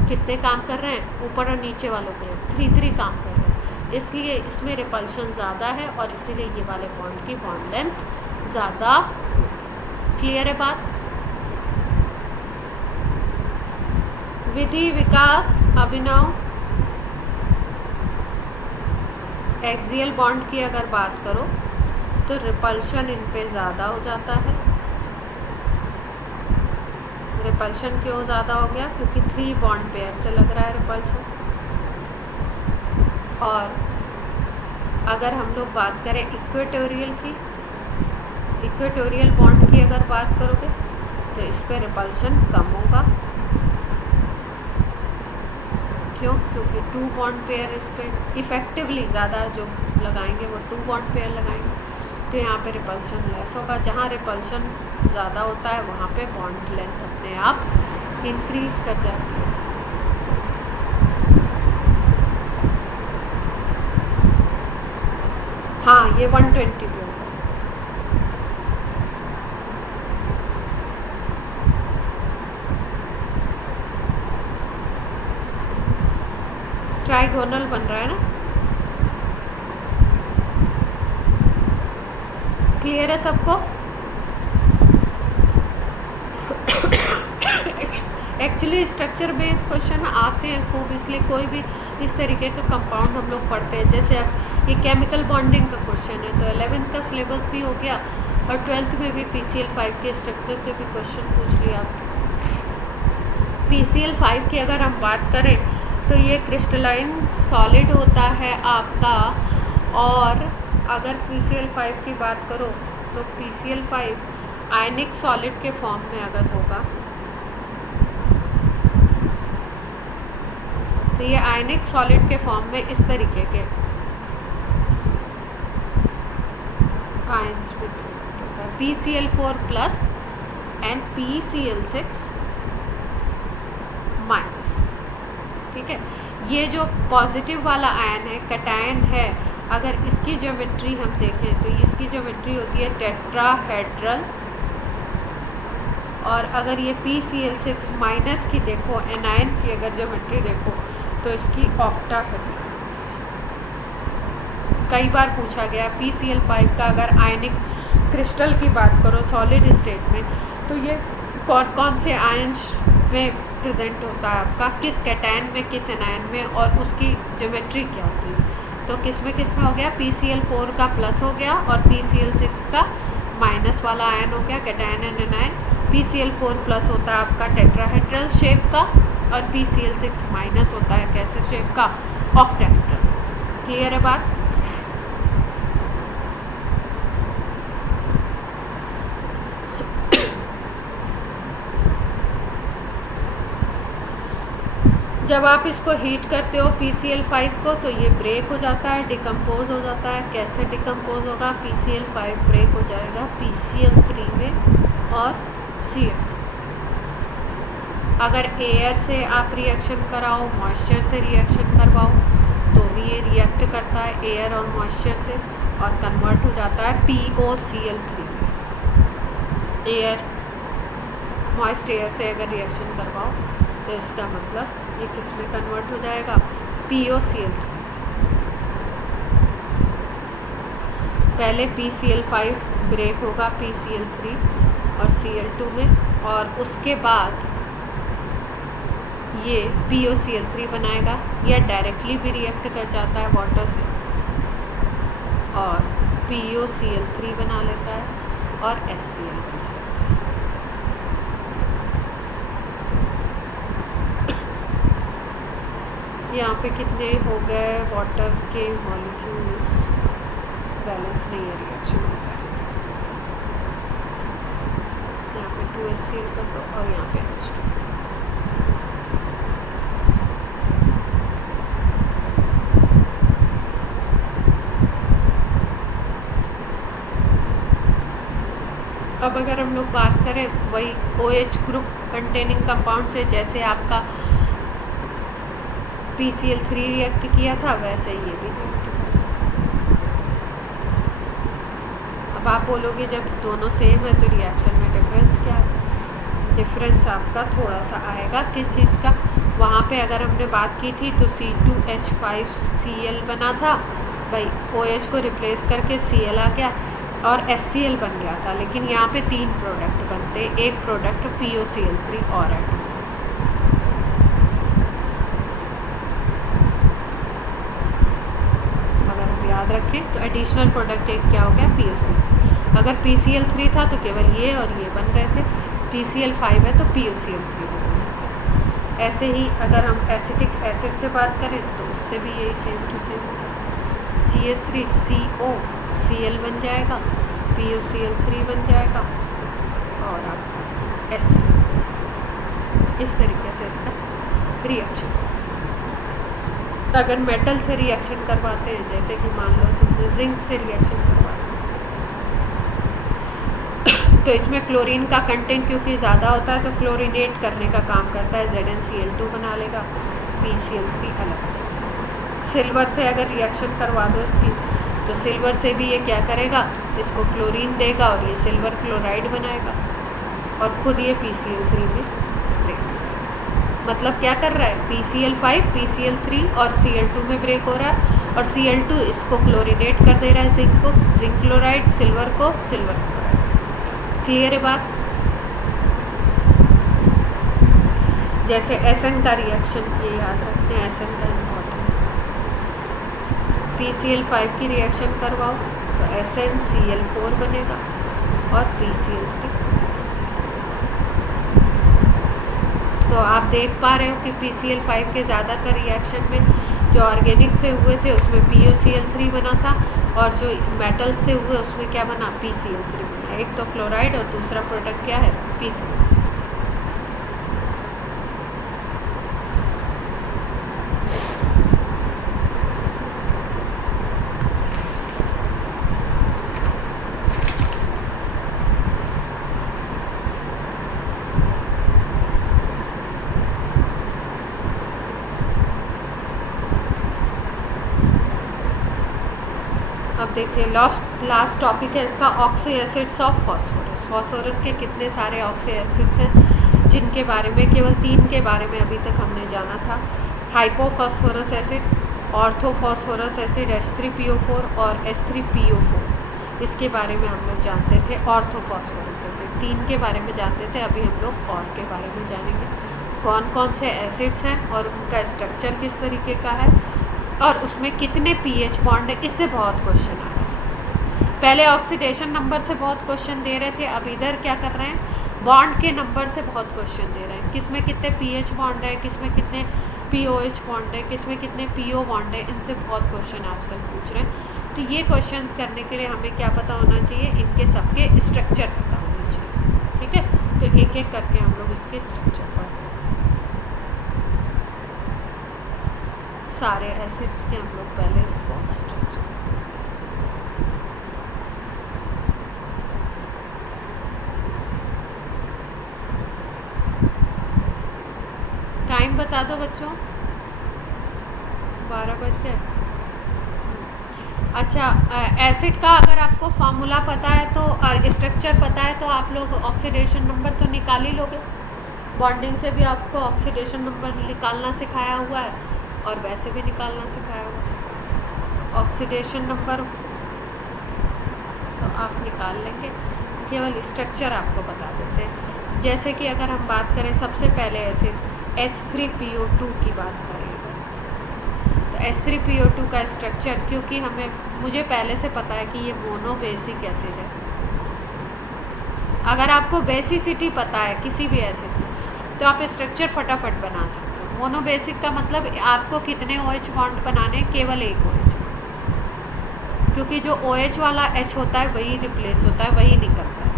कितने काम कर रहे हैं? ऊपर और नीचे वालों के 3 काम कर रहे हैं, इसलिए इसमें रिपल्शन ज़्यादा है और इसीलिए ये वाले बॉन्ड की बॉन्ड लेंथ ज़्यादा। क्लियर है बात? विधि, विकास, अभिनव, एक्सियल बॉन्ड की अगर बात करो तो रिपल्शन इन पे ज़्यादा हो जाता है। रिपल्शन क्यों ज़्यादा हो गया? क्योंकि 3 बॉन्ड पेयर से लग रहा है रिपल्शन। और अगर हम लोग बात करें इक्वेटोरियल की, इक्वेटोरियल बॉन्ड की अगर बात करोगे तो इस पर रिपल्शन कम होगा। क्यों? क्योंकि 2 बॉन्ड पेयर इस पर इफ़ेक्टिवली ज़्यादा जो लगाएंगे वो 2 बॉन्ड पेयर लगाएंगे, तो यहाँ पे रिपल्शन लेस होगा। जहाँ रिपल्शन ज़्यादा होता है वहाँ पे बॉन्ड लेंथ अपने आप इंक्रीज कर जाती है। हाँ, ये 120 पे होगा। ट्राइगोनल बन रहा है ना? क्लियर है सबको? एक्चुअली स्ट्रक्चर बेस्ड क्वेश्चन आते हैं खूब, इसलिए कोई भी इस तरीके का कंपाउंड हम लोग पढ़ते हैं। जैसे अब ये केमिकल बॉन्डिंग का क्वेश्चन है, तो 11th का सिलेबस भी हो गया और 12th में भी PCl5 के स्ट्रक्चर से भी क्वेश्चन पूछ लिया। PCl5 की अगर हम बात करें तो ये क्रिस्टलाइन सॉलिड होता है आपका, और अगर PCl5 की बात करो तो PCl5 आयनिक सॉलिड के फॉर्म में अगर होगा तो ये आयनिक सॉलिड के फॉर्म में इस तरीके के आयंस में प्रेजेंट होता है, PCl4 plus and PCl6 minus. ठीक है, ये जो पॉजिटिव वाला आयन है, कैटायन है, अगर इसकी ज्योमेट्री हम देखें तो इसकी ज्योमेट्री होती है टेट्राहेड्रल, और अगर ये PCl6 माइनस की देखो, एनायन की अगर ज्योमेट्री देखो तो इसकी ऑक्टाहेड्रल। कई बार पूछा गया PCl5 का अगर आयनिक क्रिस्टल की बात करो सॉलिड स्टेट में, तो ये कौन कौन से आयंस में प्रेजेंट होता है आपका, किस कैटायन में, किस एनायन में, और उसकी ज्योमेट्री क्या होती है। तो किस में हो गया, PCl4 का प्लस हो गया और PCl6 का माइनस वाला आयन हो गया, cation and anion. PCl4 plus होता है आपका टेट्राहेड्रल शेप का, और PCl6 माइनस होता है कैसे शेप का, ऑक्टाहेड्रल। क्लियर है बात। जब आप इसको हीट करते हो PCl5 को तो ये ब्रेक हो जाता है, डिकम्पोज हो जाता है। कैसे डिकम्पोज होगा, PCl5 ब्रेक हो जाएगा PCl3 में और Cl। अगर एयर से आप रिएक्शन कराओ, मॉइस्चर से रिएक्शन करवाओ तो भी ये रिएक्ट करता है एयर और मॉइस्चर से और कन्वर्ट हो जाता है POCl3 में। एयर, मॉइस्ट एयर से अगर रिएक्शन करवाओ तो इसका मतलब ये किस में कन्वर्ट हो जाएगा, POCl3। पहले PCl5 ब्रेक होगा PCl3 और Cl2 में, और उसके बाद ये POCl3 बनाएगा, या डायरेक्टली भी रिएक्ट कर जाता है वाटर से और POCl3 बना लेता है और HCl बना लेता है। यहाँ पे कितने हो गए वाटर के मॉलिक्यूल्स, बैलेंस नहीं है, रिएक्शन में बैलेंस कर देते हैं। यहाँ पे 2HCl कर दो और यहाँ पे H2। अब अगर हम लोग बात करें वही OH ग्रुप कंटेनिंग कंपाउंड से, जैसे आपका PCl3 रिएक्ट किया था वैसे ये भी रिएक्ट किया। अब आप बोलोगे जब दोनों सेम है तो रिएक्शन में डिफरेंस क्या है। डिफरेंस आपका थोड़ा सा आएगा, किस चीज़ का, वहाँ पे अगर हमने बात की थी तो C2H5Cl बना था भाई, OH को रिप्लेस करके Cl आ गया और HCl बन गया था, लेकिन यहाँ पे 3 प्रोडक्ट बनते, एक प्रोडक्ट POCl3 और ऐड। अगर हम याद रखें तो एडिशनल प्रोडक्ट एक क्या हो गया, POCl। अगर PCl3 था तो केवल ये और ये बन रहे थे, PCl5 है तो POCl3 बन रहे थे। ऐसे ही अगर हम एसिटिक एसिड से बात करें तो उससे भी यही same to same CH3CO Cl बन जाएगा, POCl3 बन जाएगा और आपका HCl। इस तरीके से इसका रिएक्शन। तो अगर मेटल से रिएक्शन करवाते हैं, जैसे कि मान लो तुमने जिंक से रिएक्शन करवाते तो इसमें क्लोरीन का कंटेंट क्योंकि ज़्यादा होता है तो क्लोरीनेट करने का काम करता है, ZnCl2 बना लेगा, PCl3 अलग। सिल्वर से अगर रिएक्शन करवा दो इसकी तो सिल्वर से भी ये क्या करेगा, इसको क्लोरीन देगा और ये सिल्वर क्लोराइड बनाएगा और खुद ये PCl3 में ब्रेक। मतलब क्या कर रहा है, PCl5 PCl3 और Cl2 में ब्रेक हो रहा है और Cl2 इसको क्लोरीनेट कर दे रहा है, जिंक को जिंक क्लोराइड, सिल्वर को सिल्वर क्लोराइड। क्लियर है बात। जैसे Sn का रिएक्शन ये याद रखते हैं, Sn का इम्पोर्टेंट, PCl5 की रिएक्शन करवाओ तो SnCl4 बनेगा और PCl3। तो आप देख पा रहे हो कि PCl5 के ज़्यादातर रिएक्शन में जो ऑर्गेनिक से हुए थे उसमें POCl3 बना था और जो मेटल से हुए उसमें क्या बना, PCl3 बना। है, एक तो क्लोराइड और दूसरा प्रोडक्ट क्या है, पीसी। अब देखिए लास्ट टॉपिक है इसका, oxy acids of phosphorus. Phosphorus के कितने सारे ऑक्सी एसिड्स हैं जिनके बारे में केवल 3 के बारे में अभी तक हमने जाना था, hypophosphorous acid, orthophosphorous acid H3PO4 और H3PO4, इसके बारे में हम लोग जानते थे। ऑर्थोफॉस्फोरिक एसिड 3 के बारे में जानते थे, अभी हम लोग और के बारे में जानेंगे, कौन कौन से एसिड्स हैं और उनका स्ट्रक्चर किस तरीके का है और उसमें कितने पीएच बॉन्ड है। इससे बहुत क्वेश्चन आ रहे हैं। पहले ऑक्सीडेशन नंबर से बहुत क्वेश्चन दे रहे थे, अब इधर क्या कर रहे हैं, बॉन्ड के नंबर से बहुत क्वेश्चन दे रहे हैं, किसमें कितने पीएच बॉन्ड है, किसमें कितने पीओएच बॉन्ड है, किसमें कितने पीओ बॉन्ड है, इनसे बहुत क्वेश्चन आजकल पूछ रहे हैं। तो ये क्वेश्चन करने के लिए हमें क्या पता होना चाहिए, इनके सबके स्ट्रक्चर पता होना चाहिए। ठीक है, तो एक एक करके हम लोग इसके स्ट्रक्चर पढ़ते हैं। सारे एसिड्स के हम लोग पहले इसको स्ट्रक्चर, टाइम बता दो बच्चों, 12 बज गए। अच्छा, एसिड का अगर आपको फार्मूला पता है तो और स्ट्रक्चर पता है तो आप लोग ऑक्सीडेशन नंबर तो निकाल ही लोगे। बॉन्डिंग से भी आपको ऑक्सीडेशन नंबर निकालना सिखाया हुआ है और वैसे भी निकालना सिखाया हुआ है। ऑक्सीडेशन नंबर तो आप निकाल लेंगे, केवल स्ट्रक्चर आपको बता देते हैं। जैसे कि अगर हम बात करें सबसे पहले एसिड H3PO2 की बात करेंगे, तो H3PO2 का स्ट्रक्चर, क्योंकि मुझे पहले से पता है कि ये मोनोबेसिक एसिड है। अगर आपको बेसिसिटी पता है किसी भी एसिड की तो आप स्ट्रक्चर फटाफट बना सकते हो। मोनोबेसिक का मतलब आपको कितने OH बॉन्ड बनाने, केवल एक OH, क्योंकि जो OH वाला H होता है वही रिप्लेस होता है, वही निकलता है।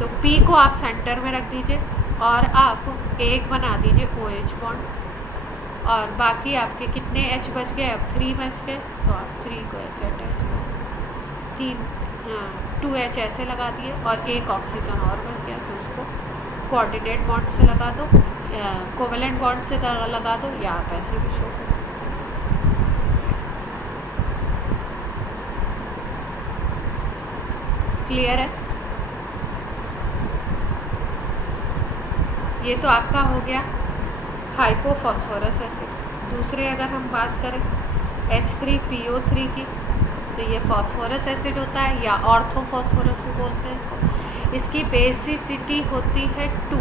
तो P को आप सेंटर में रख दीजिए और आप एक बना दीजिए OH बॉन्ड, और बाकी आपके कितने H बच गए, अब 3 बच गए, तो आप 3 को ऐसे अटैच करो, 2H ऐसे लगा दिए और एक ऑक्सीजन और बच गया, तो उसको कोऑर्डिनेट बॉन्ड से लगा दो, कोवेलेंट बॉन्ड से लगा दो, या आप ऐसे भी शो कर सकते हो। क्लियर है? ये तो आपका हो गया हाइपोफॉस्फोरस एसिड। दूसरे अगर हम बात करें H3PO3 की, तो ये फॉस्फोरस एसिड होता है या ऑर्थोफॉस्फोरस भी बोलते हैं इसको। इसकी बेसिसिटी होती है 2।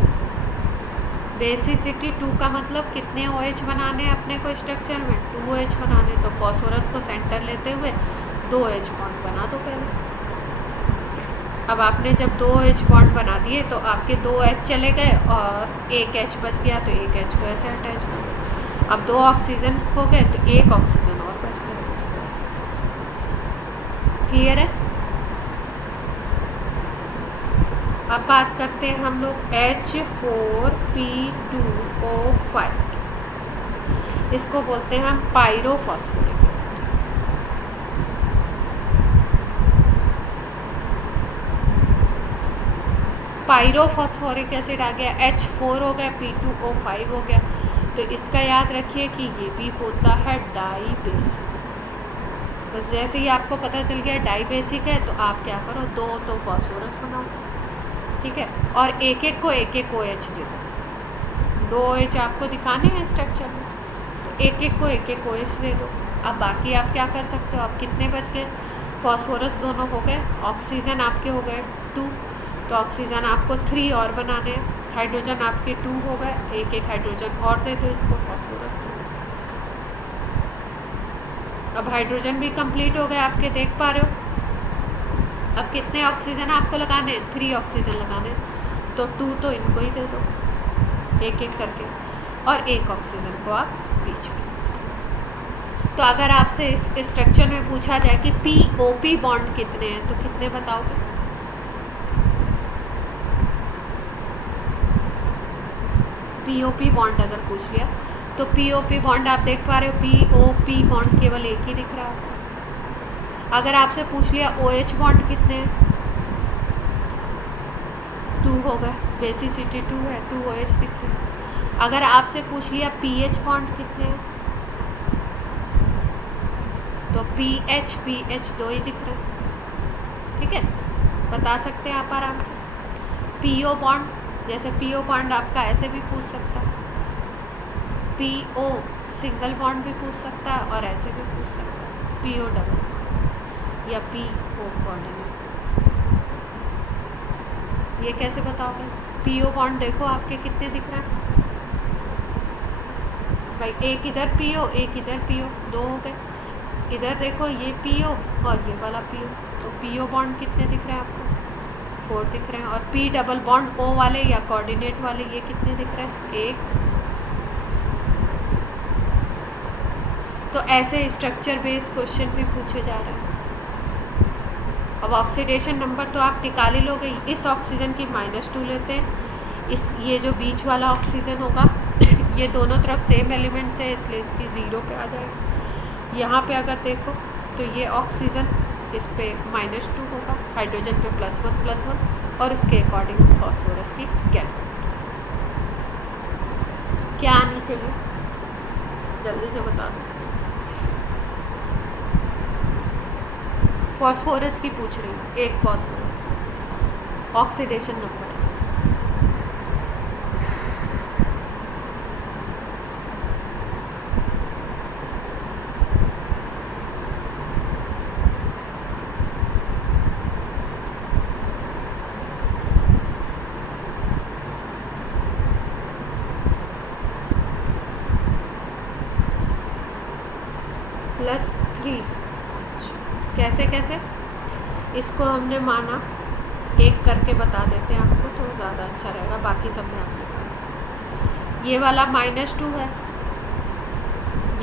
बेसिसिटी 2 का मतलब कितने OH बनाने हैं अपने को स्ट्रक्चर में, 2 OH बनाने। तो फॉस्फोरस को सेंटर लेते हुए 2 OH बॉन्ड बना दो पहले। अब आपने जब 2 OH बॉन्ड बना दिए तो आपके 2 H चले गए और एक H बच गया, तो एक H को ऐसे अटैच कर दो। अब 2 ऑक्सीजन हो गए तो एक ऑक्सीजन और बच गया, तो उसको ऐसे। क्लियर है? अब बात करते हैं हम लोग H4P2O5, इसको बोलते हैं हम पायरोफॉस्फोरिक एसिड। पायरोफॉस्फोरिक एसिड आ गया, H4 हो गया, P2O5 हो गया। तो इसका याद रखिए कि ये भी होता है डाईबेसिक। बस जैसे ही आपको पता चल गया डाईबेसिक है तो आप क्या करो, 2 तो फॉस्फोरस बनाओ, ठीक है, और एक एक को एक एक OH दे दो। 2 OH आपको दिखाने हैं स्ट्रक्चर में, तो एक एक को एक एक OH दे दो। अब बाकी आप क्या कर सकते हो, आप कितने बच गए, फॉस्फोरस दोनों हो गए, ऑक्सीजन आपके हो गए 2, तो ऑक्सीजन आपको 3 और बनाने हैं, हाइड्रोजन आपके 2 हो गए, एक एक हाइड्रोजन और दे दो इसको फॉस्फोरस को। अब हाइड्रोजन भी कंप्लीट हो गए आपके, देख पा रहे हो। अब कितने ऑक्सीजन आपको लगाने हैं, 3 ऑक्सीजन लगाने हैं, तो 2 तो इनको ही दे दो एक एक करके, और एक ऑक्सीजन को आप बीच में। तो अगर आपसे इस स्ट्रक्चर में पूछा जाए कि POP बॉन्ड कितने हैं तो कितने बताओगे, POP बॉन्ड अगर पूछ लिया तो POP बॉन्ड आप देख पा रहे हो, POP बॉन्ड केवल एक ही दिख रहा है आपको। अगर आपसे पूछ लिया OH बॉन्ड कितने हैं, 2 हो गए, बेसिसिटी 2 है, 2 OH दिख रहे हैं। अगर आपसे पूछ लिया PH बॉन्ड कितने हैं तो PH 2 ही दिख रहे हैं, ठीक है, बता सकते हैं आप आराम से। PO बॉन्ड, जैसे PO बॉन्ड आपका ऐसे भी पूछ सकता है, PO सिंगल बॉन्ड भी पूछ सकता है और ऐसे भी पूछ सकता है, PO डबल या PO कोऑर्डिनेट। ये कैसे बताओगे? PO बॉन्ड देखो आपके कितने दिख रहे हैं भाई, एक इधर PO एक इधर PO, 2 हो गए। इधर देखो ये PO और ये वाला PO, तो PO बॉन्ड कितने दिख रहे हैं आपको? 4 दिख रहे हैं। और P डबल बॉन्ड O वाले या कोऑर्डिनेट वाले ये कितने दिख रहे हैं? 1। तो ऐसे स्ट्रक्चर बेस्ड क्वेश्चन भी पूछे जा रहे हैं। अब ऑक्सीडेशन नंबर तो आप निकाल ही लोगे। इस ऑक्सीजन की -2 लेते हैं, इस ये जो बीच वाला ऑक्सीजन होगा ये दोनों तरफ सेम एलिमेंट है इसलिए इसकी 0 पे आ जाएगी। यहाँ पे अगर देखो तो ये ऑक्सीजन इस पे -2 होगा, हाइड्रोजन पे +1 और उसके अकॉर्डिंग फॉस्फोरस की क्या आनी चाहिए, जल्दी से बता दो। फॉस्फोरस की पूछ रही हूँ, एक फॉस्फोरस ऑक्सीडेशन नंबर। +3 कैसे कैसे इसको हमने माना, एक करके बता देते हैं आपको तो ज़्यादा अच्छा रहेगा, बाकी सब में आपने कहा। ये वाला -2 है,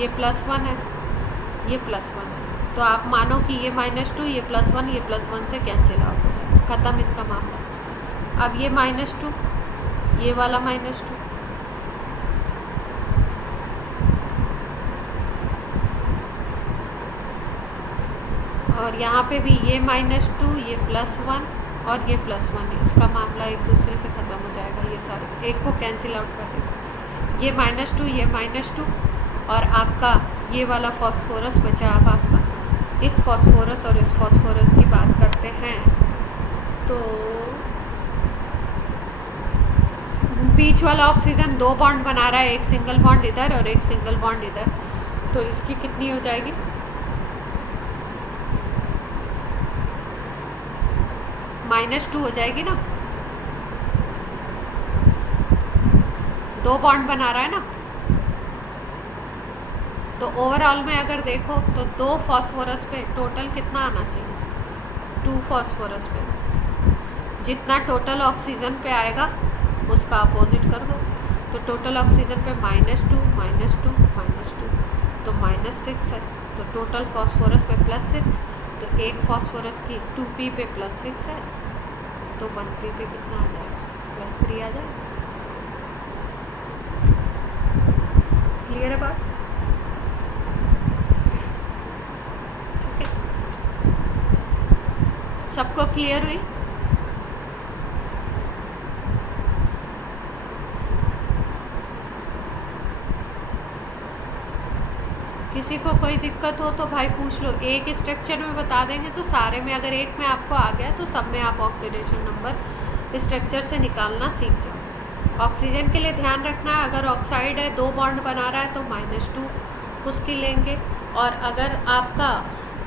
ये +1 है, ये +1 है, तो आप मानो कि ये -2 ये +1 से कैंसिल आउट हो जाएगा, ख़त्म इसका मामला। अब ये -2 ये वाला -2 और यहाँ पे भी ये -2 ये +1 और ये +1, इसका मामला एक दूसरे से ख़त्म हो जाएगा। ये सारे एक को कैंसिल आउट कर देंगे, ये -2 ये -2 और आपका ये वाला फॉस्फोरस बचा। अब आपका इस फॉस्फोरस और इस फॉस्फोरस की बात करते हैं तो बीच वाला ऑक्सीजन 2 बॉन्ड बना रहा है, एक सिंगल बॉन्ड इधर और एक सिंगल बॉन्ड इधर, तो इसकी कितनी हो जाएगी? -2 हो जाएगी ना, 2 बॉन्ड बना रहा है ना, तो ओवरऑल में अगर देखो तो 2 फॉस्फोरस पे टोटल कितना आना चाहिए? 2 फॉस्फोरस पे जितना टोटल ऑक्सीजन पे आएगा उसका अपोजिट कर दो, तो टोटल ऑक्सीजन पे -2 -2 -2 तो -6 है, तो टोटल फॉस्फोरस पे +6, तो एक फॉस्फोरस की 2p पे +6 है, तो 1p पे कितना आ जाएगा? +3 आ जाएगा। क्लियर है बात? ठीक है, सबको क्लियर हुई? किसी को कोई दिक्कत हो तो भाई पूछ लो, एक स्ट्रक्चर में बता देंगे तो सारे में, अगर एक में आपको आ गया तो सब में आप ऑक्सीडेशन नंबर स्ट्रक्चर से निकालना सीख जाओ। ऑक्सीजन के लिए ध्यान रखना है, अगर ऑक्साइड है 2 बॉन्ड बना रहा है तो -2 उसकी लेंगे, और अगर आपका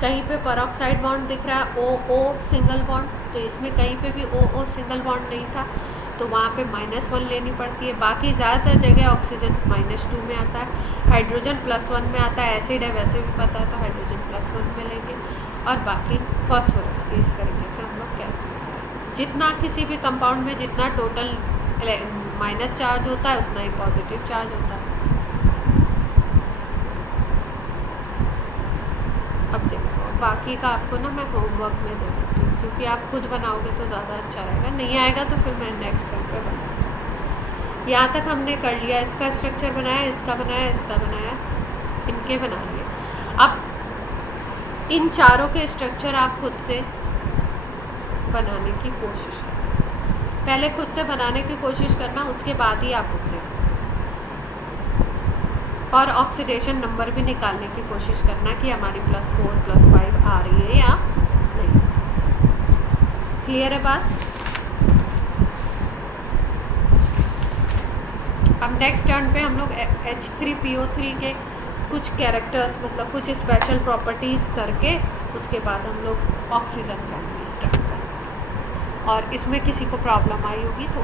कहीं पे परऑक्साइड बॉन्ड दिख रहा है OO सिंगल बॉन्ड, तो इसमें कहीं पे भी OO सिंगल बॉन्ड नहीं था तो वहाँ पे -1 लेनी पड़ती है। बाकी ज़्यादातर जगह ऑक्सीजन -2 में आता है, हाइड्रोजन +1 में आता है, एसिड है वैसे भी पता है तो हाइड्रोजन +1 में लेंगे, और बाकी फॉस्फोरस की इस तरीके से हम लोग कैलकुलेट करेंगे। जितना किसी भी कंपाउंड में जितना टोटल माइनस चार्ज होता है उतना ही पॉजिटिव चार्ज होता है। अब देखो बाकी का आपको ना मैं होमवर्क में दे देती हूँ, क्योंकि आप खुद बनाओगे तो ज़्यादा अच्छा रहेगा, नहीं आएगा तो फिर मैं नेक्स्ट टाइम पे बनाऊँगी। यहाँ तक हमने कर लिया, इसका स्ट्रक्चर बनाया, इसका बनाया, इसका बनाया, इनके बना लिए। अब इन चारों के स्ट्रक्चर आप खुद से बनाने की कोशिश करना, पहले खुद से बनाने की कोशिश करना, उसके बाद ही आप उठते। और ऑक्सीडेशन नंबर भी निकालने की कोशिश करना कि हमारी +4 +5 आ रही है या नहीं। क्लियर है बात? अब नेक्स्ट टर्न पे हम लोग H3PO3 के कुछ कैरेक्टर्स, मतलब कुछ स्पेशल प्रॉपर्टीज़ करके उसके बाद हम लोग ऑक्सीजन फैमिली स्टार्ट करेंगे। और इसमें किसी को प्रॉब्लम आई होगी तो